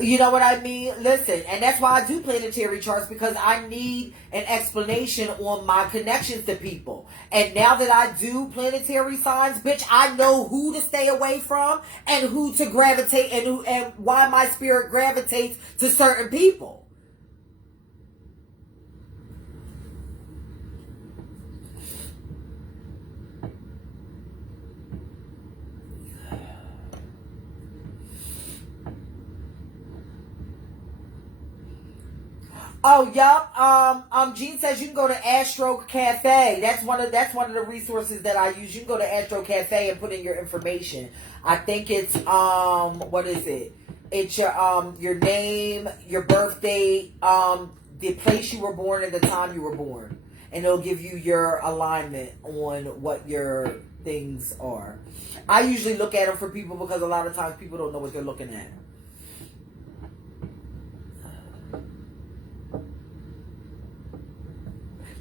You know what I mean? Listen, and that's why I do planetary charts, because I need an explanation on my connections to people. And now that I do planetary signs, bitch, I know who to stay away from and who to gravitate, and why my spirit gravitates to certain people. Oh, yup. Gene says you can go to Astro Cafe. That's one of the resources that I use. You can go to Astro Cafe and put in your information. I think it's what is it? It's your name, your birth date, the place you were born, and the time you were born, and it'll give you your alignment on what your things are. I usually look at them for people because a lot of times people don't know what they're looking at.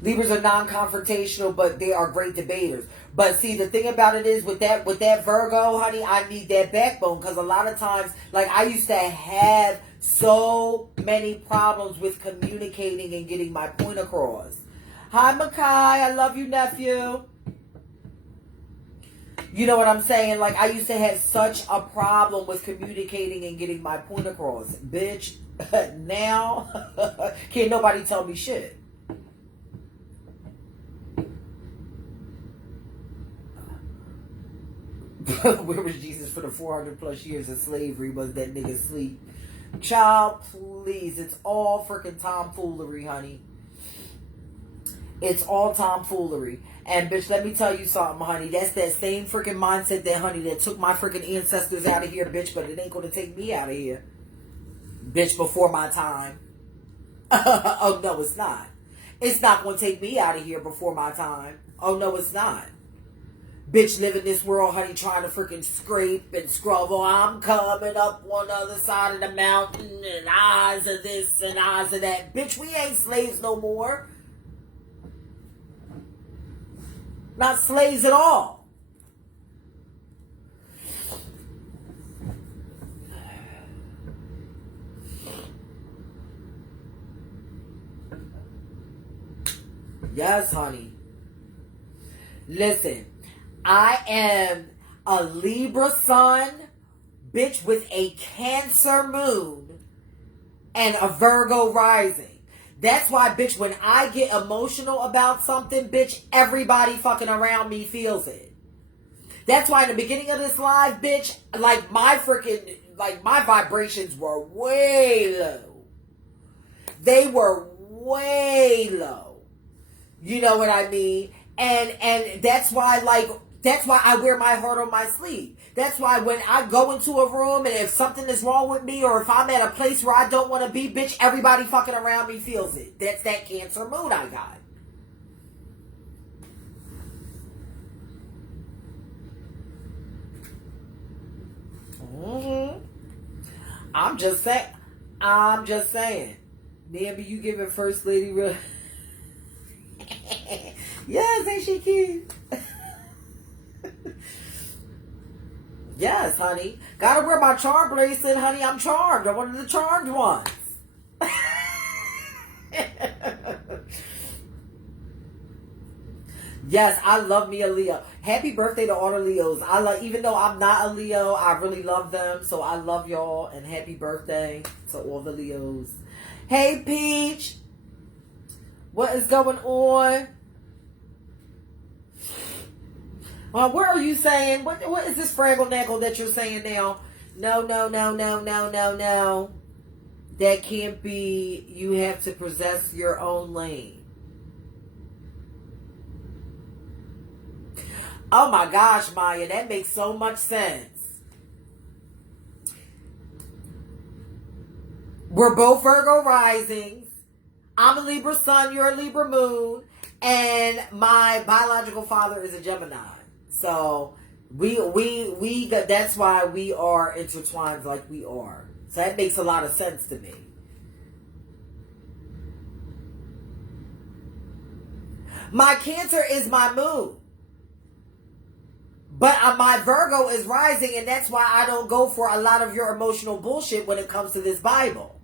Libras are non-confrontational, but they are great debaters. But see, the thing about it is with that Virgo, honey, I need that backbone, because a lot of times, like, I used to have so many problems with communicating and getting my point across. Hi, Makai. I love you, nephew. You know what I'm saying? Like, I used to have such a problem with communicating and getting my point across. Bitch, now, can't nobody tell me shit. Where was Jesus for the 400 plus years of slavery? Was that nigga sleep? Child, please. It's all freaking tomfoolery, honey. It's all tomfoolery. And bitch, let me tell you something, honey. That's that same freaking mindset that took my freaking ancestors out of here, bitch, but it ain't gonna take me out of here. Bitch, before my time. Oh, no, it's not. It's not gonna take me out of here before my time. Oh, no, it's not. Bitch, live in this world, honey, trying to freaking scrape and scrub. Oh, I'm coming up on the other side of the mountain, and eyes of this and eyes of that. Bitch, we ain't slaves no more. Not slaves at all. Yes, honey. Listen. I am a Libra sun, bitch, with a Cancer moon and a Virgo rising. That's why, bitch, when I get emotional about something, bitch, everybody fucking around me feels it. That's why in the beginning of this live, bitch, like my vibrations were way low. They were way low. You know what I mean? And that's why, that's why I wear my heart on my sleeve. That's why when I go into a room and if something is wrong with me or if I'm at a place where I don't want to be, bitch, everybody fucking around me feels it. That's that Cancer moon I got. Mm-hmm. I'm just saying. Niambi, you giving First Lady real... Yes, ain't she cute? Yes, honey. Gotta wear my charm bracelet, honey. I'm charmed. I'm one of the charmed ones. Yes, I love me a Leo. Happy birthday to all the Leos. Even though I'm not a Leo, I really love them. So I love y'all and happy birthday to all the Leos. Hey Peach, what is going on? What are you saying? What is this fraggle naggle that you're saying now? No. That can't be. You have to possess your own lane. Oh my gosh, Maya, that makes so much sense. We're both Virgo risings. I'm a Libra sun, you're a Libra moon, and my biological father is a Gemini. So we that's why we are intertwined like we are. So that makes a lot of sense to me. My Cancer is my moon. But my Virgo is rising, and that's why I don't go for a lot of your emotional bullshit when it comes to this Bible.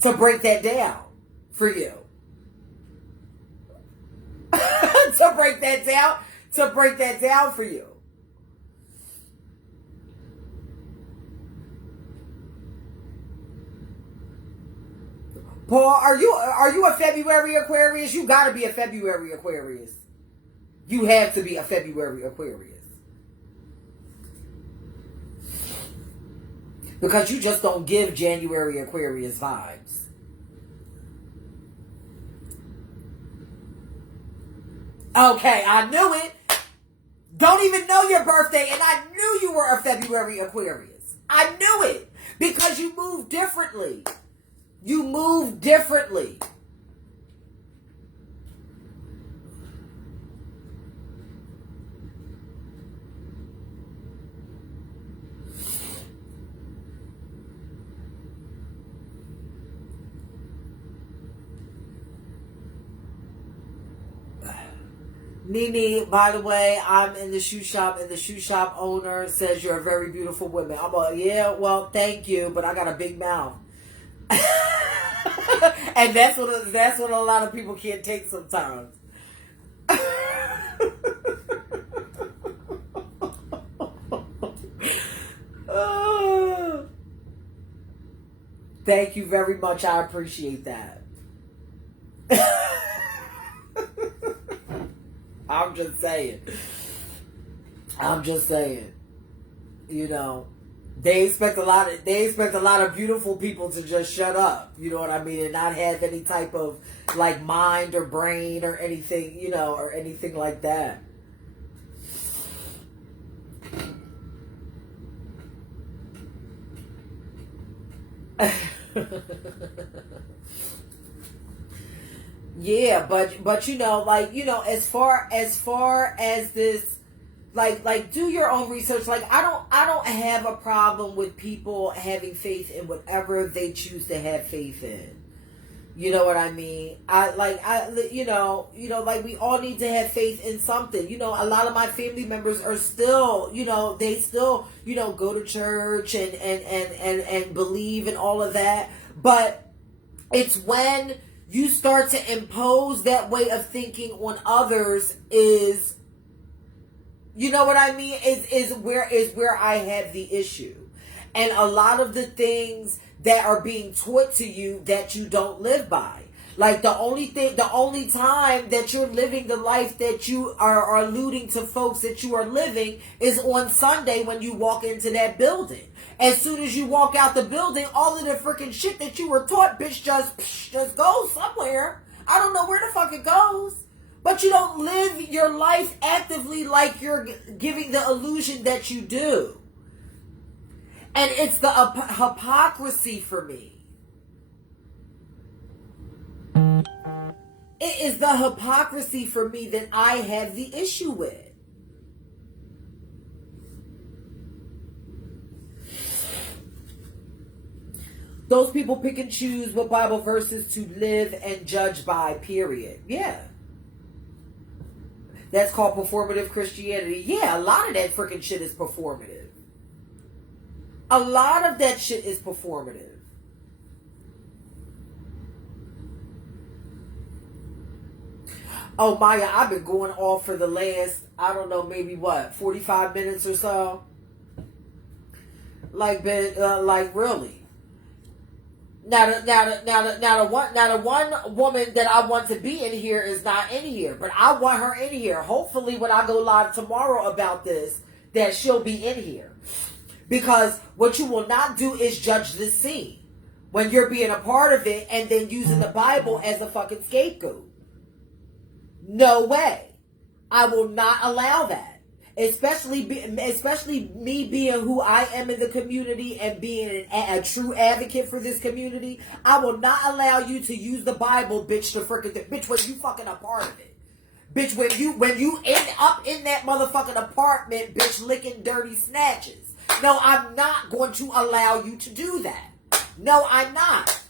To break that down for you. to break that down for you. Paul, are you a February Aquarius? You gotta be a February Aquarius. You have to be a February Aquarius. Because you just don't give January Aquarius vibes. Okay, I knew it. Don't even know your birthday, and I knew you were a February Aquarius. I knew it. Because you move differently. You move differently. Nene, by the way, I'm in the shoe shop, and the shoe shop owner says you're a very beautiful woman. I'm like, yeah, well, thank you, but I got a big mouth. And that's what a lot of people can't take sometimes. Thank you very much. I appreciate that. I'm just saying. You know, they expect a lot of beautiful people to just shut up. You know what I mean, and not have any type of like mind or brain or anything, you know, or anything like that. Yeah, but you know, like, you know, as far as this, like do your own research. Like I don't have a problem with people having faith in whatever they choose to have faith in. You know what I mean? You know, like we all need to have faith in something. You know, a lot of my family members are still, you know, they still, you know, go to church and believe in all of that. But it's when you start to impose that way of thinking on others is, you know what I mean, is where I have the issue. And a lot of the things that are being taught to you that you don't live by. Like the only time that you're living the life that you are alluding to folks that you are living is on Sunday when you walk into that building. As soon as you walk out the building, all of the freaking shit that you were taught, bitch, just goes somewhere. I don't know where the fuck it goes. But you don't live your life actively like you're giving the illusion that you do. And it's the hypocrisy for me. It is the hypocrisy for me that I have the issue with. Those people pick and choose what Bible verses to live and judge by, period. Yeah. That's called performative Christianity. Yeah, a lot of that freaking shit is performative. A lot of that shit is performative. Oh, Maya, I've been going off for the last, I don't know, maybe what, 45 minutes or so? Like, really. Now the one woman that I want to be in here is not in here, but I want her in here. Hopefully, when I go live tomorrow about this, that she'll be in here. Because what you will not do is judge the scene when you're being a part of it and then using the Bible as a fucking scapegoat. No way. I will not allow that. Especially me being who I am in the community and being a true advocate for this community. I will not allow you to use the Bible, bitch, to freaking bitch when you fucking a part of it. Bitch, when you end up in that motherfucking apartment, bitch, licking dirty snatches. No, I'm not going to allow you to do that. No, I'm not.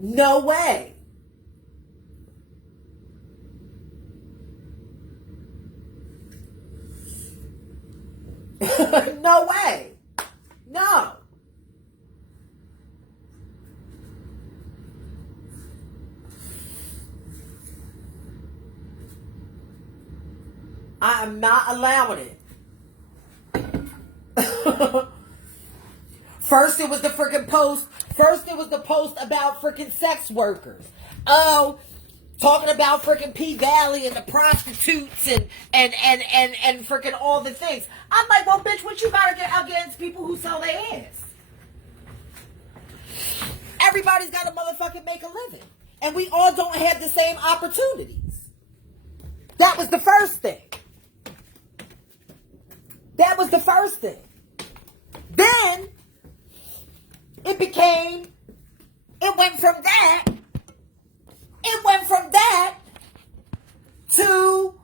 No way. No way. No. I am not allowing it. First it was the freaking post. First it was the post about freaking sex workers. Oh, talking about freaking P Valley and the prostitutes and freaking all the things. I'm like, well, bitch, what you gotta get against people who sell their ass? Everybody's gotta motherfucking make a living. And we all don't have the same opportunities. That was the first thing. That was the first thing. Then it went from that to,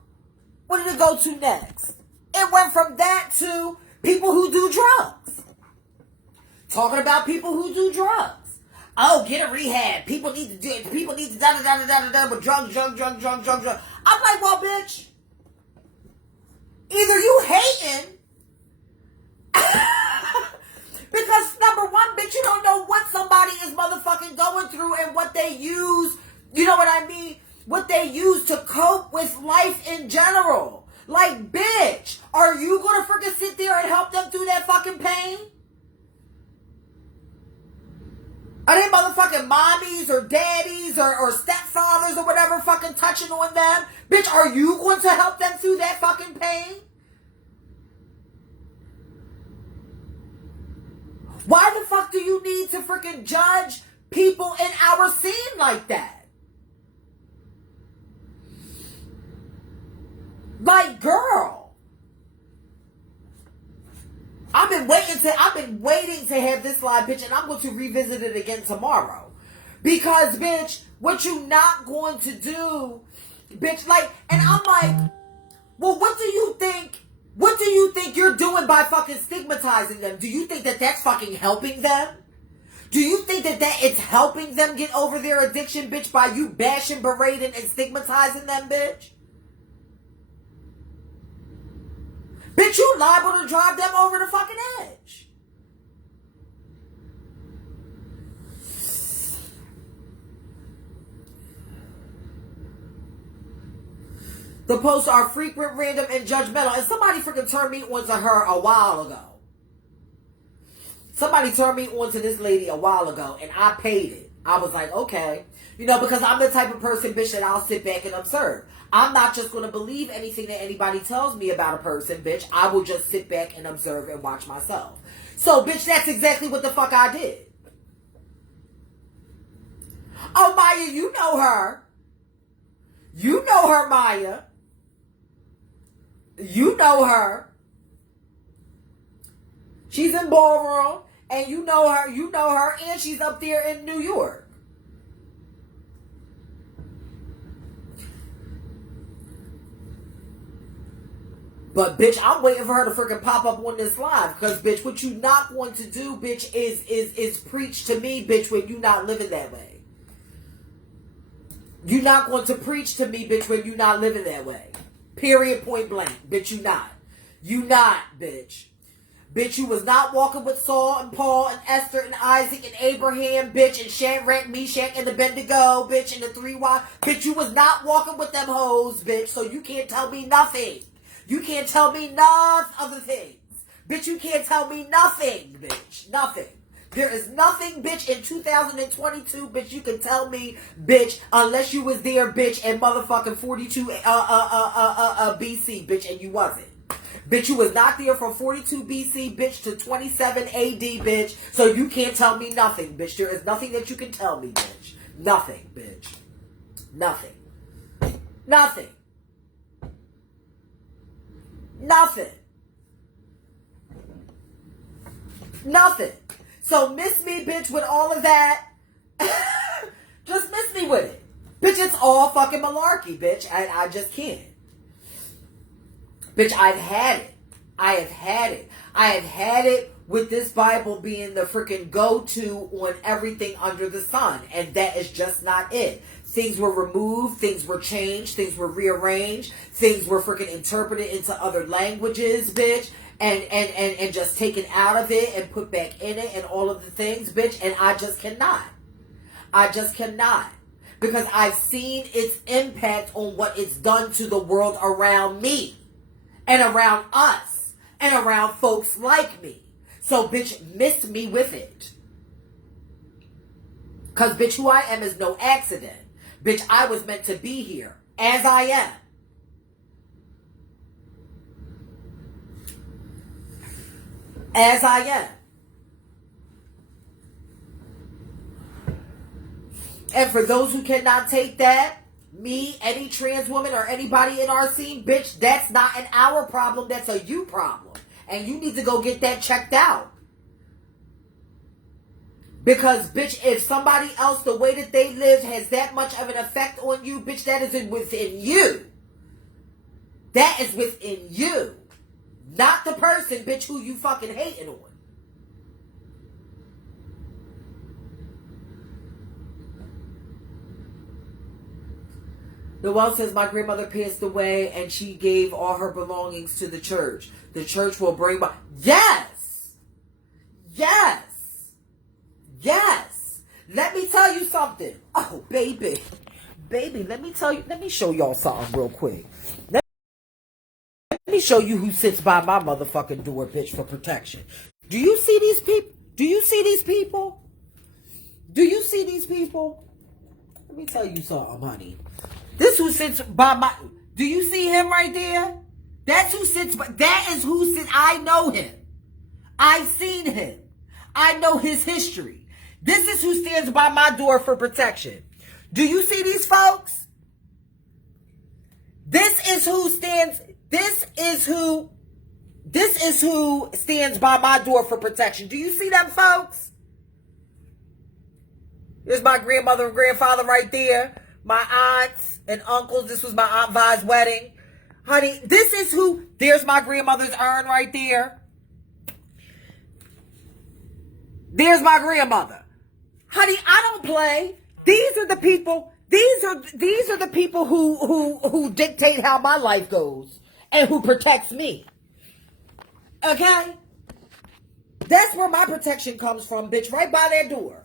what did it go to next? It went from that to people who do drugs. Talking about people who do drugs. Oh, get a rehab. People need to da-da-da-da-da-da with drugs. I'm like, well, bitch, either you hating because number one, bitch, you don't know what somebody is motherfucking going through and what they use, you know what I mean? What they use to cope with life in general. Like, bitch, are you gonna freaking sit there and help them through that fucking pain? Are they motherfucking mommies or daddies or stepfathers or whatever fucking touching on them? Bitch, are you going to help them through that fucking pain? Why the fuck do you need to freaking judge people in our scene like that? Like, girl, I've been waiting to have this live, bitch, and I'm going to revisit it again tomorrow. Because, bitch, what you not going to do, bitch, like, and I'm like, well, what do you think you're doing by fucking stigmatizing them? Do you think that that's fucking helping them? Do you think that it's helping them get over their addiction, bitch, by you bashing, berating, and stigmatizing them, bitch? Bitch, you liable to drive them over the fucking edge. The posts are frequent, random, and judgmental. And somebody freaking turned me on to her a while ago. Somebody turned me on to this lady a while ago, and I paid it. I was like, okay. You know, because I'm the type of person, bitch, that I'll sit back and observe. I'm not just going to believe anything that anybody tells me about a person, bitch. I will just sit back and observe and watch myself. So, bitch, that's exactly what the fuck I did. Oh, Maya, you know her. You know her, Maya. You know her. She's in Ballroom, and you know her, and she's up there in New York. But, bitch, I'm waiting for her to freaking pop up on this live. Because, bitch, what you not going to do, bitch, is preach to me, bitch, when you not living that way. You not going to preach to me, bitch, when you not living that way. Period, point blank. Bitch, you not. You not, bitch. Bitch, you was not walking with Saul and Paul and Esther and Isaac and Abraham, bitch, and Shadrach, Meshach, and Abednego, bitch, and the 3 wives. Bitch, you was not walking with them hoes, bitch, so you can't tell me nothing. You can't tell me none of the things. Bitch, you can't tell me nothing, bitch. Nothing. There is nothing, bitch, in 2022, bitch, you can tell me, bitch, unless you was there, bitch, in motherfucking 42 BC, bitch, and you wasn't. Bitch, you was not there from 42 BC, bitch, to 27 AD, bitch, so you can't tell me nothing, bitch. There is nothing that you can tell me, bitch. Nothing, bitch. Nothing. Nothing. Nothing. Nothing. So miss me, bitch, with all of that. Just miss me with it. Bitch, it's all fucking malarkey, bitch. I just can't. Bitch, I've had it. I have had it. I have had it with this Bible being the freaking go-to on everything under the sun. And that is just not it. Things were removed. Things were changed. Things were rearranged. Things were freaking interpreted into other languages, bitch. And just taken out of it and put back in it and all of the things, bitch. And I just cannot. I just cannot. Because I've seen its impact on what it's done to the world around me. And around us. And around folks like me. So, bitch, miss me with it. Because, bitch, who I am is no accident. Bitch, I was meant to be here. As I am. As I am. And for those who cannot take that, me, any trans woman, or anybody in our scene, bitch, that's not an our problem, that's a you problem. And you need to go get that checked out. Because, bitch, if somebody else, the way that they live has that much of an effect on you, bitch, that is within you. That is within you. Not the person, bitch, who you fucking hating on. Noelle says, my grandmother passed away and she gave all her belongings to the church. The church will bring back. Yes! Yes! Yes! Let me tell you something. Oh, baby. Baby, let me show y'all something real quick. Let me show you who sits by my motherfucking door, bitch, for protection. Do you see these people? Do you see these people? Do you see these people? Let me tell you something, honey. This who sits by my... Do you see him right there? That's who sits by... That is who sits... I know him. I've seen him. I know his history. This is who stands by my door for protection. Do you see these folks? This is who stands... This is who stands by my door for protection. Do you see them folks? There's my grandmother and grandfather right there. My aunts and uncles. This was my Aunt Vi's wedding. Honey, this is who... There's my grandmother's urn right there. There's my grandmother. Honey, I don't play. These are the people... These are the people who dictate how my life goes. And who protects me. Okay? That's where my protection comes from, bitch. Right by that door.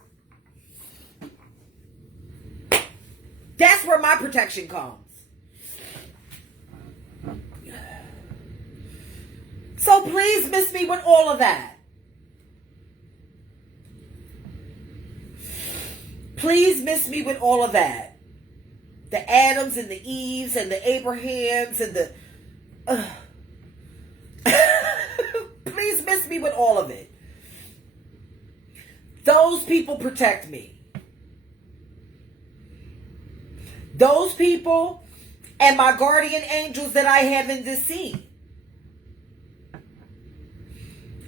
That's where my protection comes. So please miss me with all of that. Please miss me with all of that. The Adams and the Eves and the Abrahams and the... Please miss me with all of it. Those people protect me. Those people and my guardian angels that I have in this scene.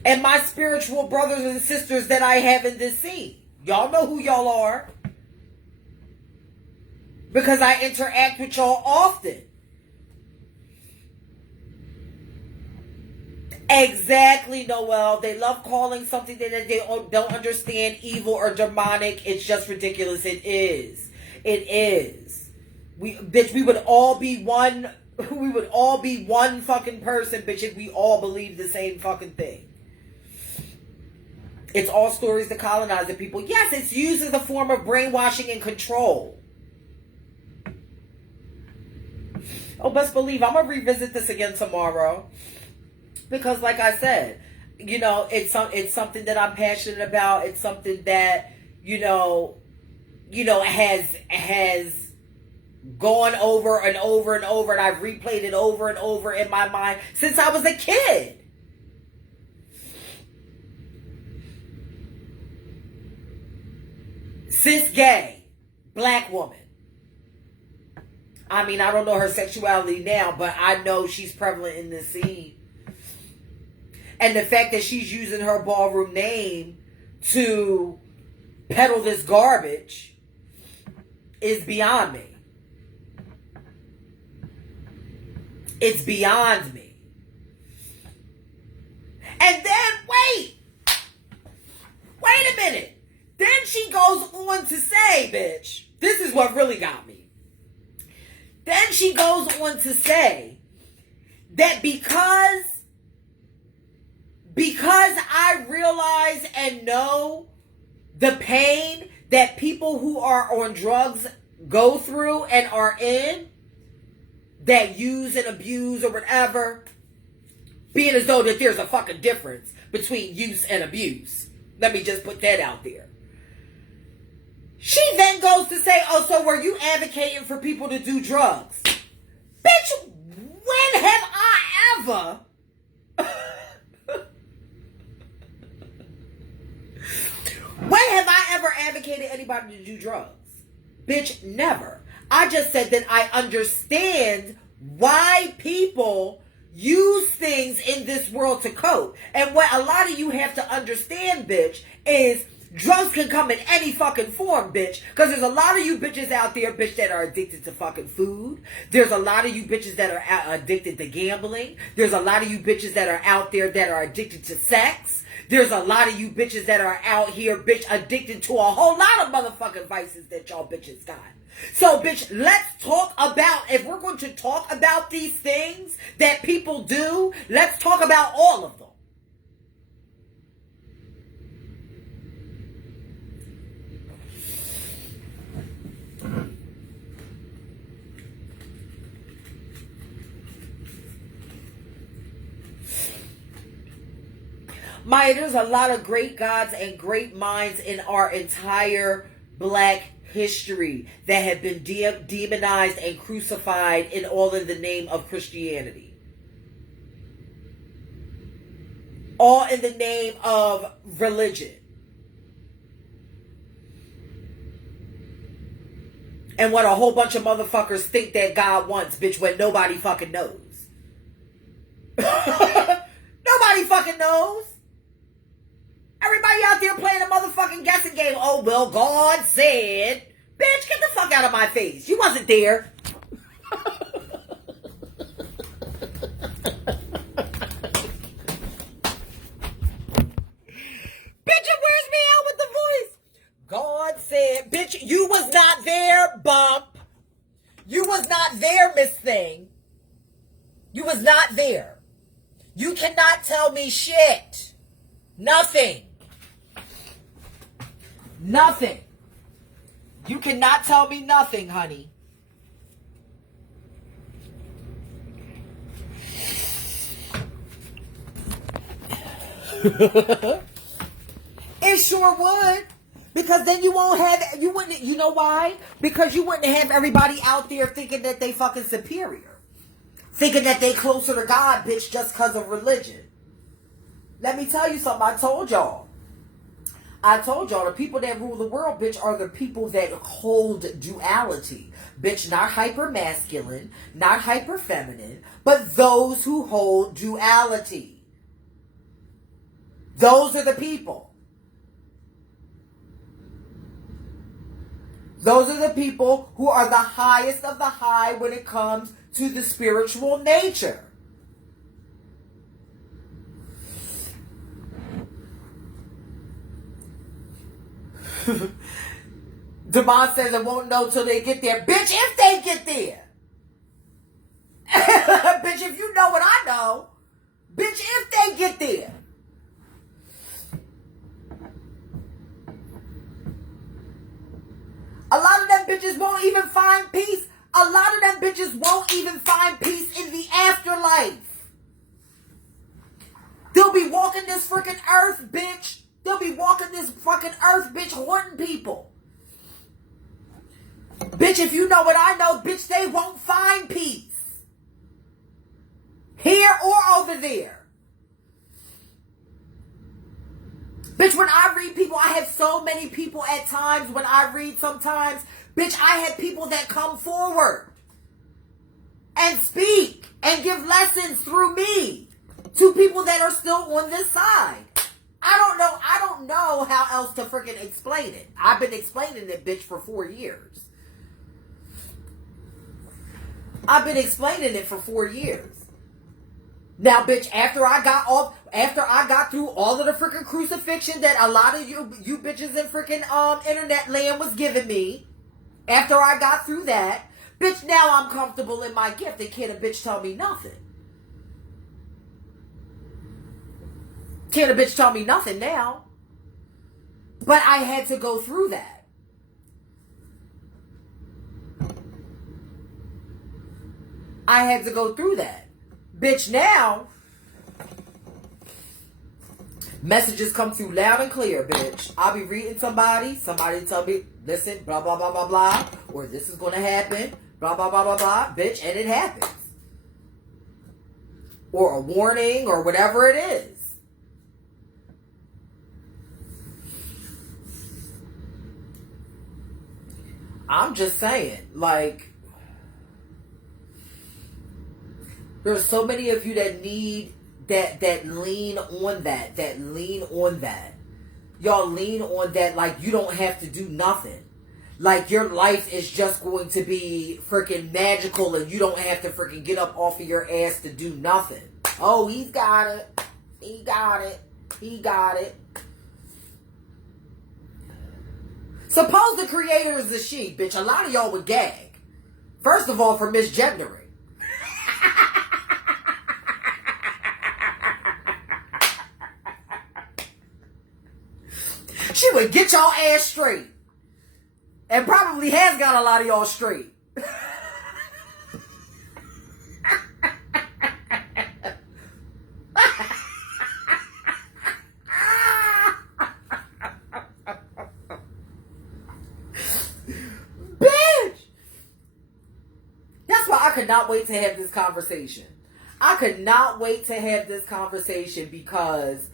And my spiritual brothers and sisters that I have in this scene. Y'all know who y'all are. Because I interact with y'all often. Exactly, Noelle. They love calling something that they don't understand evil or demonic. It's just ridiculous. It is. It is. Bitch, we would all be one. We would all be one fucking person, bitch, if we all believed the same fucking thing. It's all stories to colonize the people. Yes, it's used as a form of brainwashing and control. Oh, best believe I'm going to revisit this again tomorrow. Because like I said, you know, it's something that I'm passionate about. It's something that, you know, has gone over and over and over, and I've replayed it over and over in my mind since I was a kid. Cis gay, black woman. I mean, I don't know her sexuality now, but I know she's prevalent in the scene. And the fact that she's using her ballroom name to peddle this garbage is beyond me. It's beyond me. And then, wait a minute. Then she goes on to say, bitch, this is what really got me. Then she goes on to say that because I realize and know the pain that people who are on drugs go through and are in, that use and abuse or whatever, being as though that there's a fucking difference between use and abuse. Let me just put that out there. She then goes to say, oh, so were you advocating for people to do drugs? Bitch, when have I ever... when have I ever advocated anybody to do drugs? Bitch, never. I just said that I understand why people use things in this world to cope. And what a lot of you have to understand, bitch, is drugs can come in any fucking form, bitch. Because there's a lot of you bitches out there, bitch, that are addicted to fucking food. There's a lot of you bitches that are addicted to gambling. There's a lot of you bitches that are out there that are addicted to sex. There's a lot of you bitches that are out here, bitch, addicted to a whole lot of motherfucking vices that y'all bitches got. So, bitch, let's talk about, if we're going to talk about these things that people do, let's talk about all of them. Maya, there's a lot of great gods and great minds in our entire black history that have been demonized and crucified in all in the name of Christianity. All in the name of religion. And what a whole bunch of motherfuckers think that God wants, bitch, when nobody fucking knows. Nobody fucking knows. Everybody out there playing a motherfucking guessing game. Oh, well, God said. Bitch, get the fuck out of my face. You wasn't there. Bitch, it wears me out with the voice. God said. Bitch, you was not there, bump. You was not there, Miss Thing. You was not there. You cannot tell me shit. Nothing. Nothing. You cannot tell me nothing, honey. It sure would. Because then you won't have, you wouldn't, you know why? Because you wouldn't have everybody out there thinking that they fucking superior. Thinking that they closer to God, bitch, just because of religion. Let me tell you something. I told y'all the people that rule the world, bitch, are the people that hold duality. Bitch, not hyper masculine, not hyper feminine, but those who hold duality. Those are the people. Those are the people who are the highest of the high when it comes to the spiritual nature. Devon says it won't know till they get there. Bitch, if they get there. Bitch, if you know what I know. Bitch, if they get there. A lot of them bitches won't even find peace. A lot of them bitches won't even find peace in the afterlife. They'll be walking this freaking earth, bitch. They'll be walking this fucking earth, bitch, haunting people. Bitch, if you know what I know, bitch, they won't find peace. Here or over there. Bitch, when I read people, I have so many people at times when I read sometimes, bitch, I had people that come forward and speak and give lessons through me to people that are still on this side. I don't know how else to freaking explain it. I've been explaining it, bitch, for 4 years. I've been explaining it for 4 years. Now, bitch, after I got through all of the freaking crucifixion that a lot of you bitches in freaking internet land was giving me, after I got through that, bitch, now I'm comfortable in my gift and can't a bitch tell me nothing. Can't a bitch tell me nothing now. But I had to go through that. I had to go through that. Bitch, now, messages come through loud and clear, bitch. I'll be reading somebody tell me, listen, blah, blah, blah, blah, blah, or this is going to happen, blah, blah, blah, blah, blah, bitch, and it happens. Or a warning, or whatever it is. I'm just saying, like, there's so many of you that need, that lean on that. Y'all lean on that like you don't have to do nothing. Like your life is just going to be freaking magical and you don't have to freaking get up off of your ass to do nothing. Oh, he's got it. He got it. He got it. Suppose the creator is a she, bitch. A lot of y'all would gag. First of all, for misgendering. She would get y'all ass straight. And probably has got a lot of y'all straight. I could not wait to have this conversation. I could not wait to have this conversation because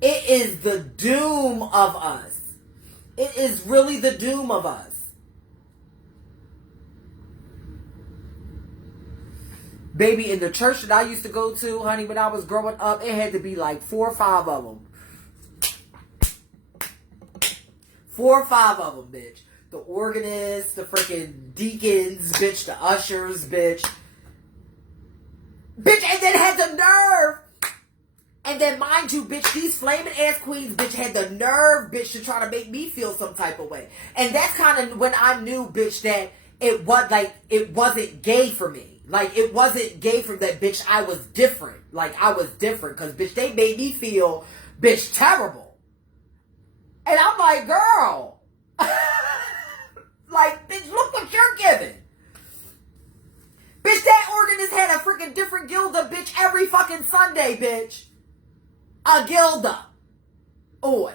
it is the doom of us. It is really the doom of us. Baby, in the church that I used to go to, honey, when I was growing up, it had to be like 4 or 5 of them. 4 or 5 of them, bitch. The organists, the freaking deacons, bitch, the ushers, bitch. Bitch, and then had the nerve. And then, mind you, bitch, these flaming ass queens, bitch, had the nerve, bitch, to try to make me feel some type of way. And that's kind of when I knew, bitch, that it wasn't gay for me. Like, it wasn't gay for that, bitch, I was different. Like, I was different. Because, bitch, they made me feel, bitch, terrible. And I'm like, girl. Like, bitch, look what you're giving. Bitch, that organist had a freaking different gilda, bitch, every fucking Sunday, bitch. A gilda. On.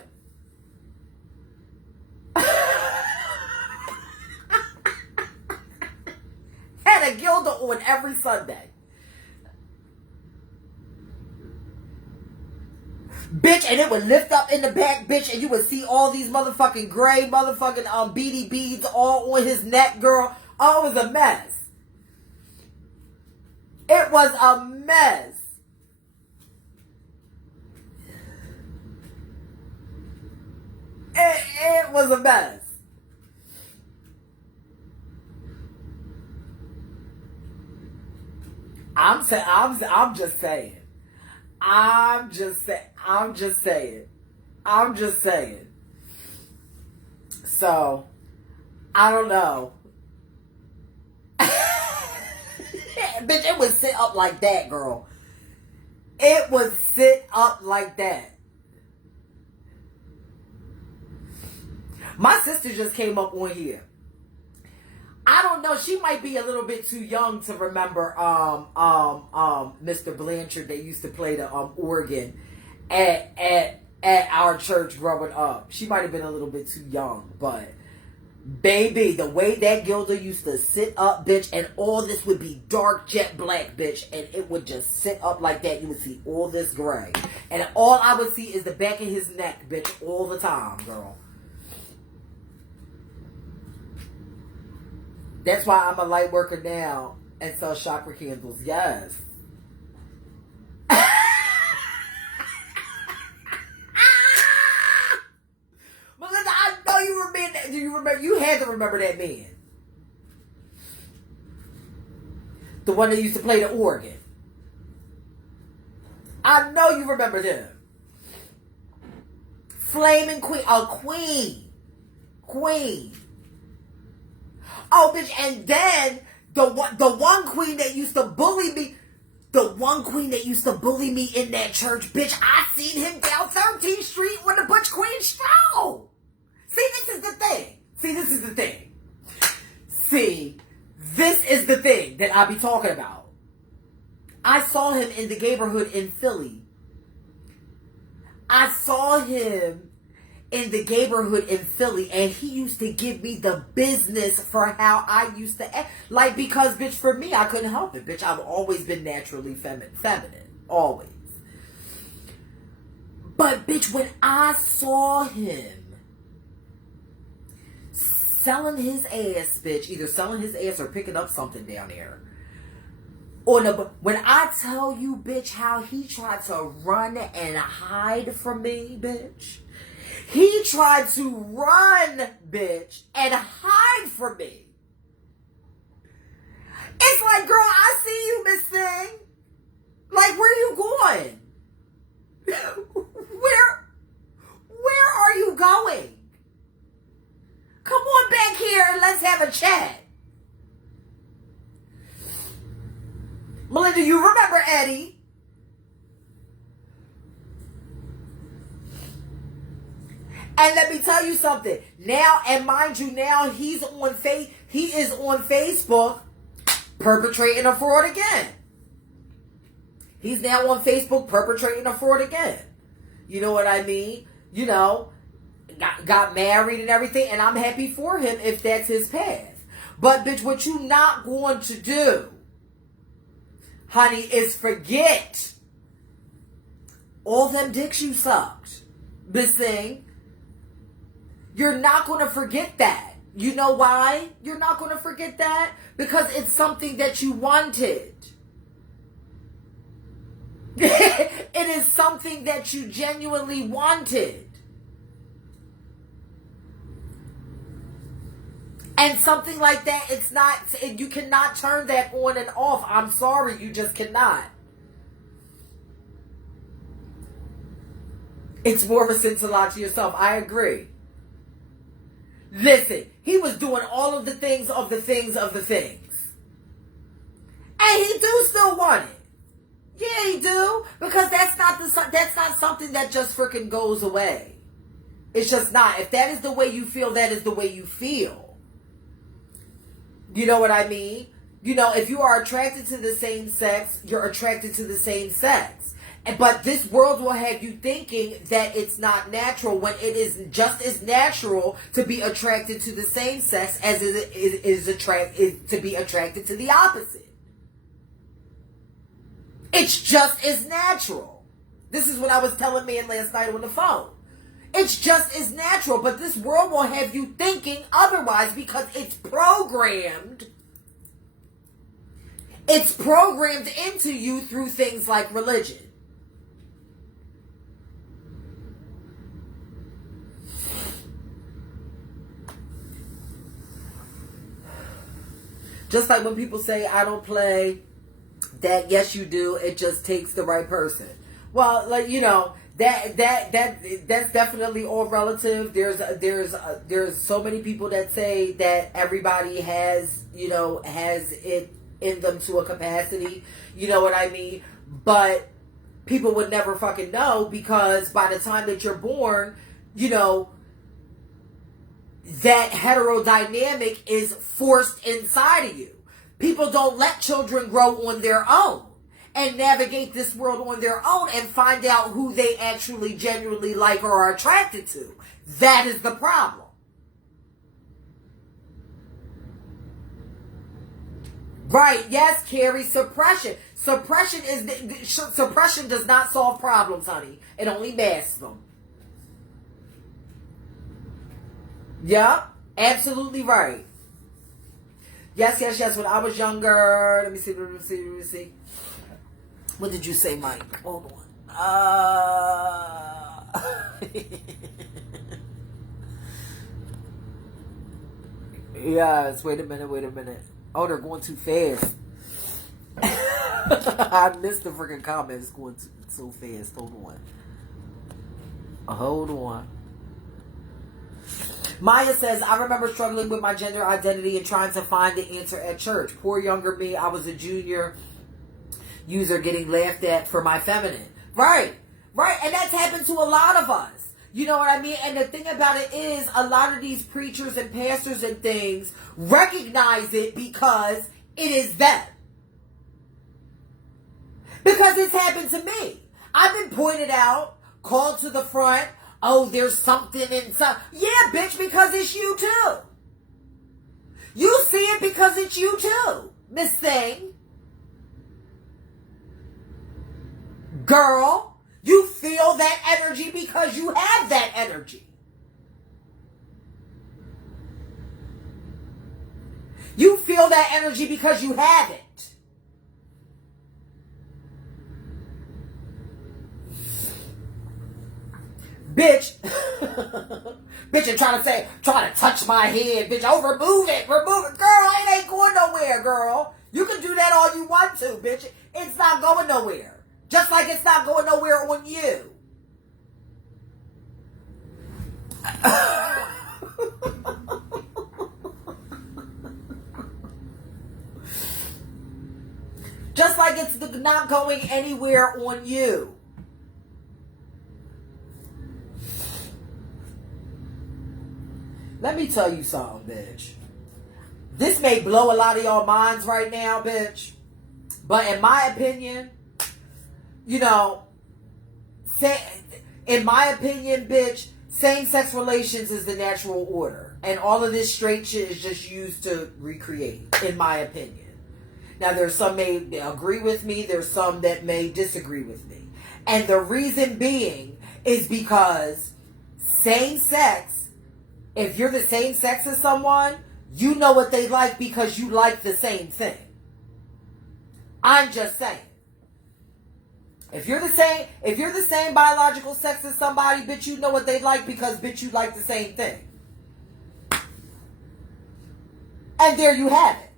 Had a gilda on every Sunday. Bitch, and it would lift up in the back, bitch, and you would see all these motherfucking gray motherfucking beady beads all on his neck, girl. Oh, it was a mess. It was a mess. It was a mess. I'm just saying. I'm just saying. So, I don't know. Bitch, it would sit up like that, girl. It would sit up like that. My sister just came up on here. I don't know. She might be a little bit too young to remember Mr. Blanchard that used to play the organ at our church growing up. She might have been a little bit too young, but baby, the way that Gilda used to sit up, bitch, and all this would be dark jet black, bitch, and it would just sit up like that. You would see all this gray, and all I would see is the back of his neck, bitch, all the time, girl. That's why I'm a light worker now and sell chakra candles. Yes. Melinda, I know you remember. Do you remember? You had to remember that man. The one that used to play the organ. I know you remember them. Flaming Queen. A queen. Queen. Oh, bitch, and then the one queen that used to bully me, in that church, bitch, I seen him down 13th Street when the Butch Queen stroll. See, this is the thing. This is the thing that I be talking about. I saw him in the neighborhood in Philly. And he used to give me the business for how I used to act. Like, because, bitch, for me, I couldn't help it, bitch. I've always been naturally feminine. Always. But, bitch, when I saw him selling his ass, bitch, either selling his ass or picking up something down there. When I tell you, bitch, how he tried to run and hide from me, bitch. He tried to run, bitch, and hide from me. It's like, girl, I see you, Miss Thing. Like, where you going? Where are you going? Come on back here and let's have a chat. Melinda, you remember Eddie? And let me tell you something. Now, and mind you, now he is on Facebook perpetrating a fraud again. He's now on Facebook perpetrating a fraud again. You know what I mean? You know, got married and everything, and I'm happy for him if that's his path. But, bitch, what you not going to do, honey, is forget all them dicks you sucked. This thing. You're not going to forget that. You know why you're not going to forget that? Because it's something that you wanted. It is something that you genuinely wanted. And something like that, it's not, you cannot turn that on and off. I'm sorry, you just cannot. It's more of a sin to lie to yourself. I agree. Listen, he was doing all of the things. And he do still want it. Yeah, he do. Because that's not something that just freaking goes away. It's just not. If that is the way you feel, that is the way you feel. You know what I mean? You know, if you are attracted to the same sex, you're attracted to the same sex. But this world will have you thinking that it's not natural when it is just as natural to be attracted to the same sex as it is to be attracted to the opposite. It's just as natural. This is what I was telling man last night on the phone. It's just as natural, but this world will have you thinking otherwise because it's programmed. It's programmed into you through things like religion. Just like when people say, I don't play, that yes you do, it just takes the right person. Well, like, you know, that's definitely all relative. There's so many people that say that everybody has it in them to a capacity. You know what I mean? But people would never fucking know because by the time that you're born, you know, that heterodynamic is forced inside of you. People don't let children grow on their own and navigate this world on their own and find out who they actually genuinely like or are attracted to. That is the problem. Right, yes, Carrie, suppression. Suppression does not solve problems, honey. It only masks them. Yep, absolutely right. Yes. When I was younger, let me see. What did you say, Mike? Hold on. Yes, wait a minute. Oh, they're going too fast. I missed the freaking comments going so fast. Hold on. Maya says, I remember struggling with my gender identity and trying to find the answer at church. Poor younger me, I was a junior user getting laughed at for my feminine. Right. And that's happened to a lot of us. You know what I mean? And the thing about it is, a lot of these preachers and pastors and things recognize it because it is them. Because it's happened to me. I've been pointed out, called to the front. Oh, there's something inside. Yeah, bitch, because it's you too. You see it because it's you too, Miss Thing. Girl, you feel that energy because you have that energy. You feel that energy because you have it. Bitch, you're trying to touch my head, bitch. Oh, remove it, girl. It ain't going nowhere, girl. You can do that all you want to, bitch. It's not going nowhere. Just like it's not going nowhere on you. Just like it's not going anywhere on you. Let me tell you something, bitch. This may blow a lot of y'all minds right now, bitch. But in my opinion, bitch, same-sex relations is the natural order. And all of this straight shit is just used to recreate, in my opinion. Now, there's some may agree with me. There's some that may disagree with me. And the reason being is because same-sex, if you're the same sex as someone, you know what they like because you like the same thing. I'm just saying. If you're the same biological sex as somebody, bitch, you know what they like because, bitch, you like the same thing. And there you have it.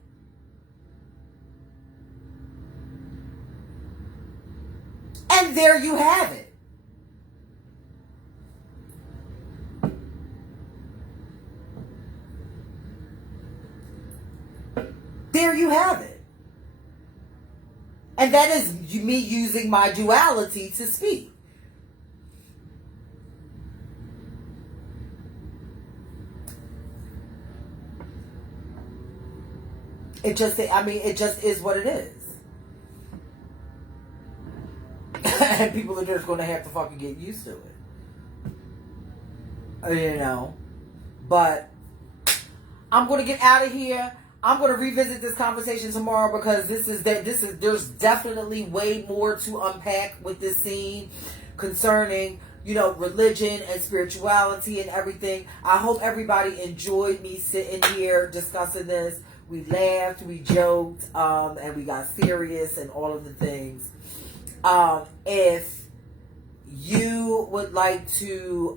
And there you have it. There you have it. And that is me using my duality to speak. It just is what it is. And people are just going to have to fucking get used to it. But I'm going to get out of here. I'm going to revisit this conversation tomorrow because there's definitely way more to unpack with this scene concerning, religion and spirituality and everything. I hope everybody enjoyed me sitting here discussing this. We laughed, we joked, and we got serious and all of the things. If you would like to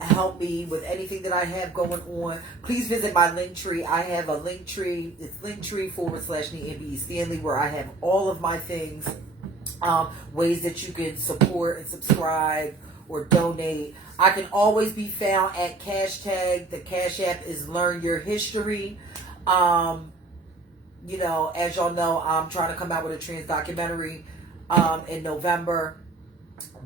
help me with anything that I have going on, please visit my Linktree. I have a Linktree. It's linktr.ee/Niambi E Stanley, where I have all of my things, ways that you can support and subscribe or donate. I can always be found at #. The Cash App is Learn Your History. As y'all know, I'm trying to come out with a trans documentary in November.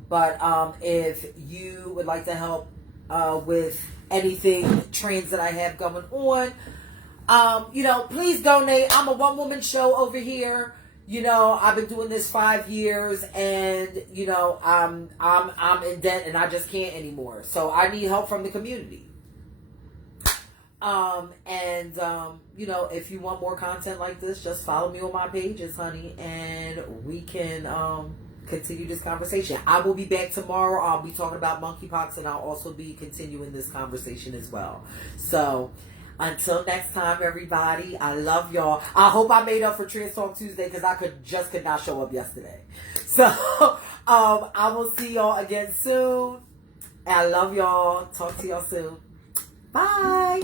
But if you would like to help with anything trans that I have going on. Please donate. I'm a one-woman show over here. I've been doing this 5 years, and I'm in debt, and I just can't anymore. So I need help from the community. If you want more content like this, just follow me on my pages, honey, and we can continue this conversation. I will be back tomorrow. I'll be talking about monkeypox, and I'll also be continuing this conversation as well. So until next time, everybody, I love y'all. I hope I made up for Trans Talk Tuesday, because I could not show up yesterday. So I will see y'all again soon. I love y'all. Talk to y'all soon. Bye.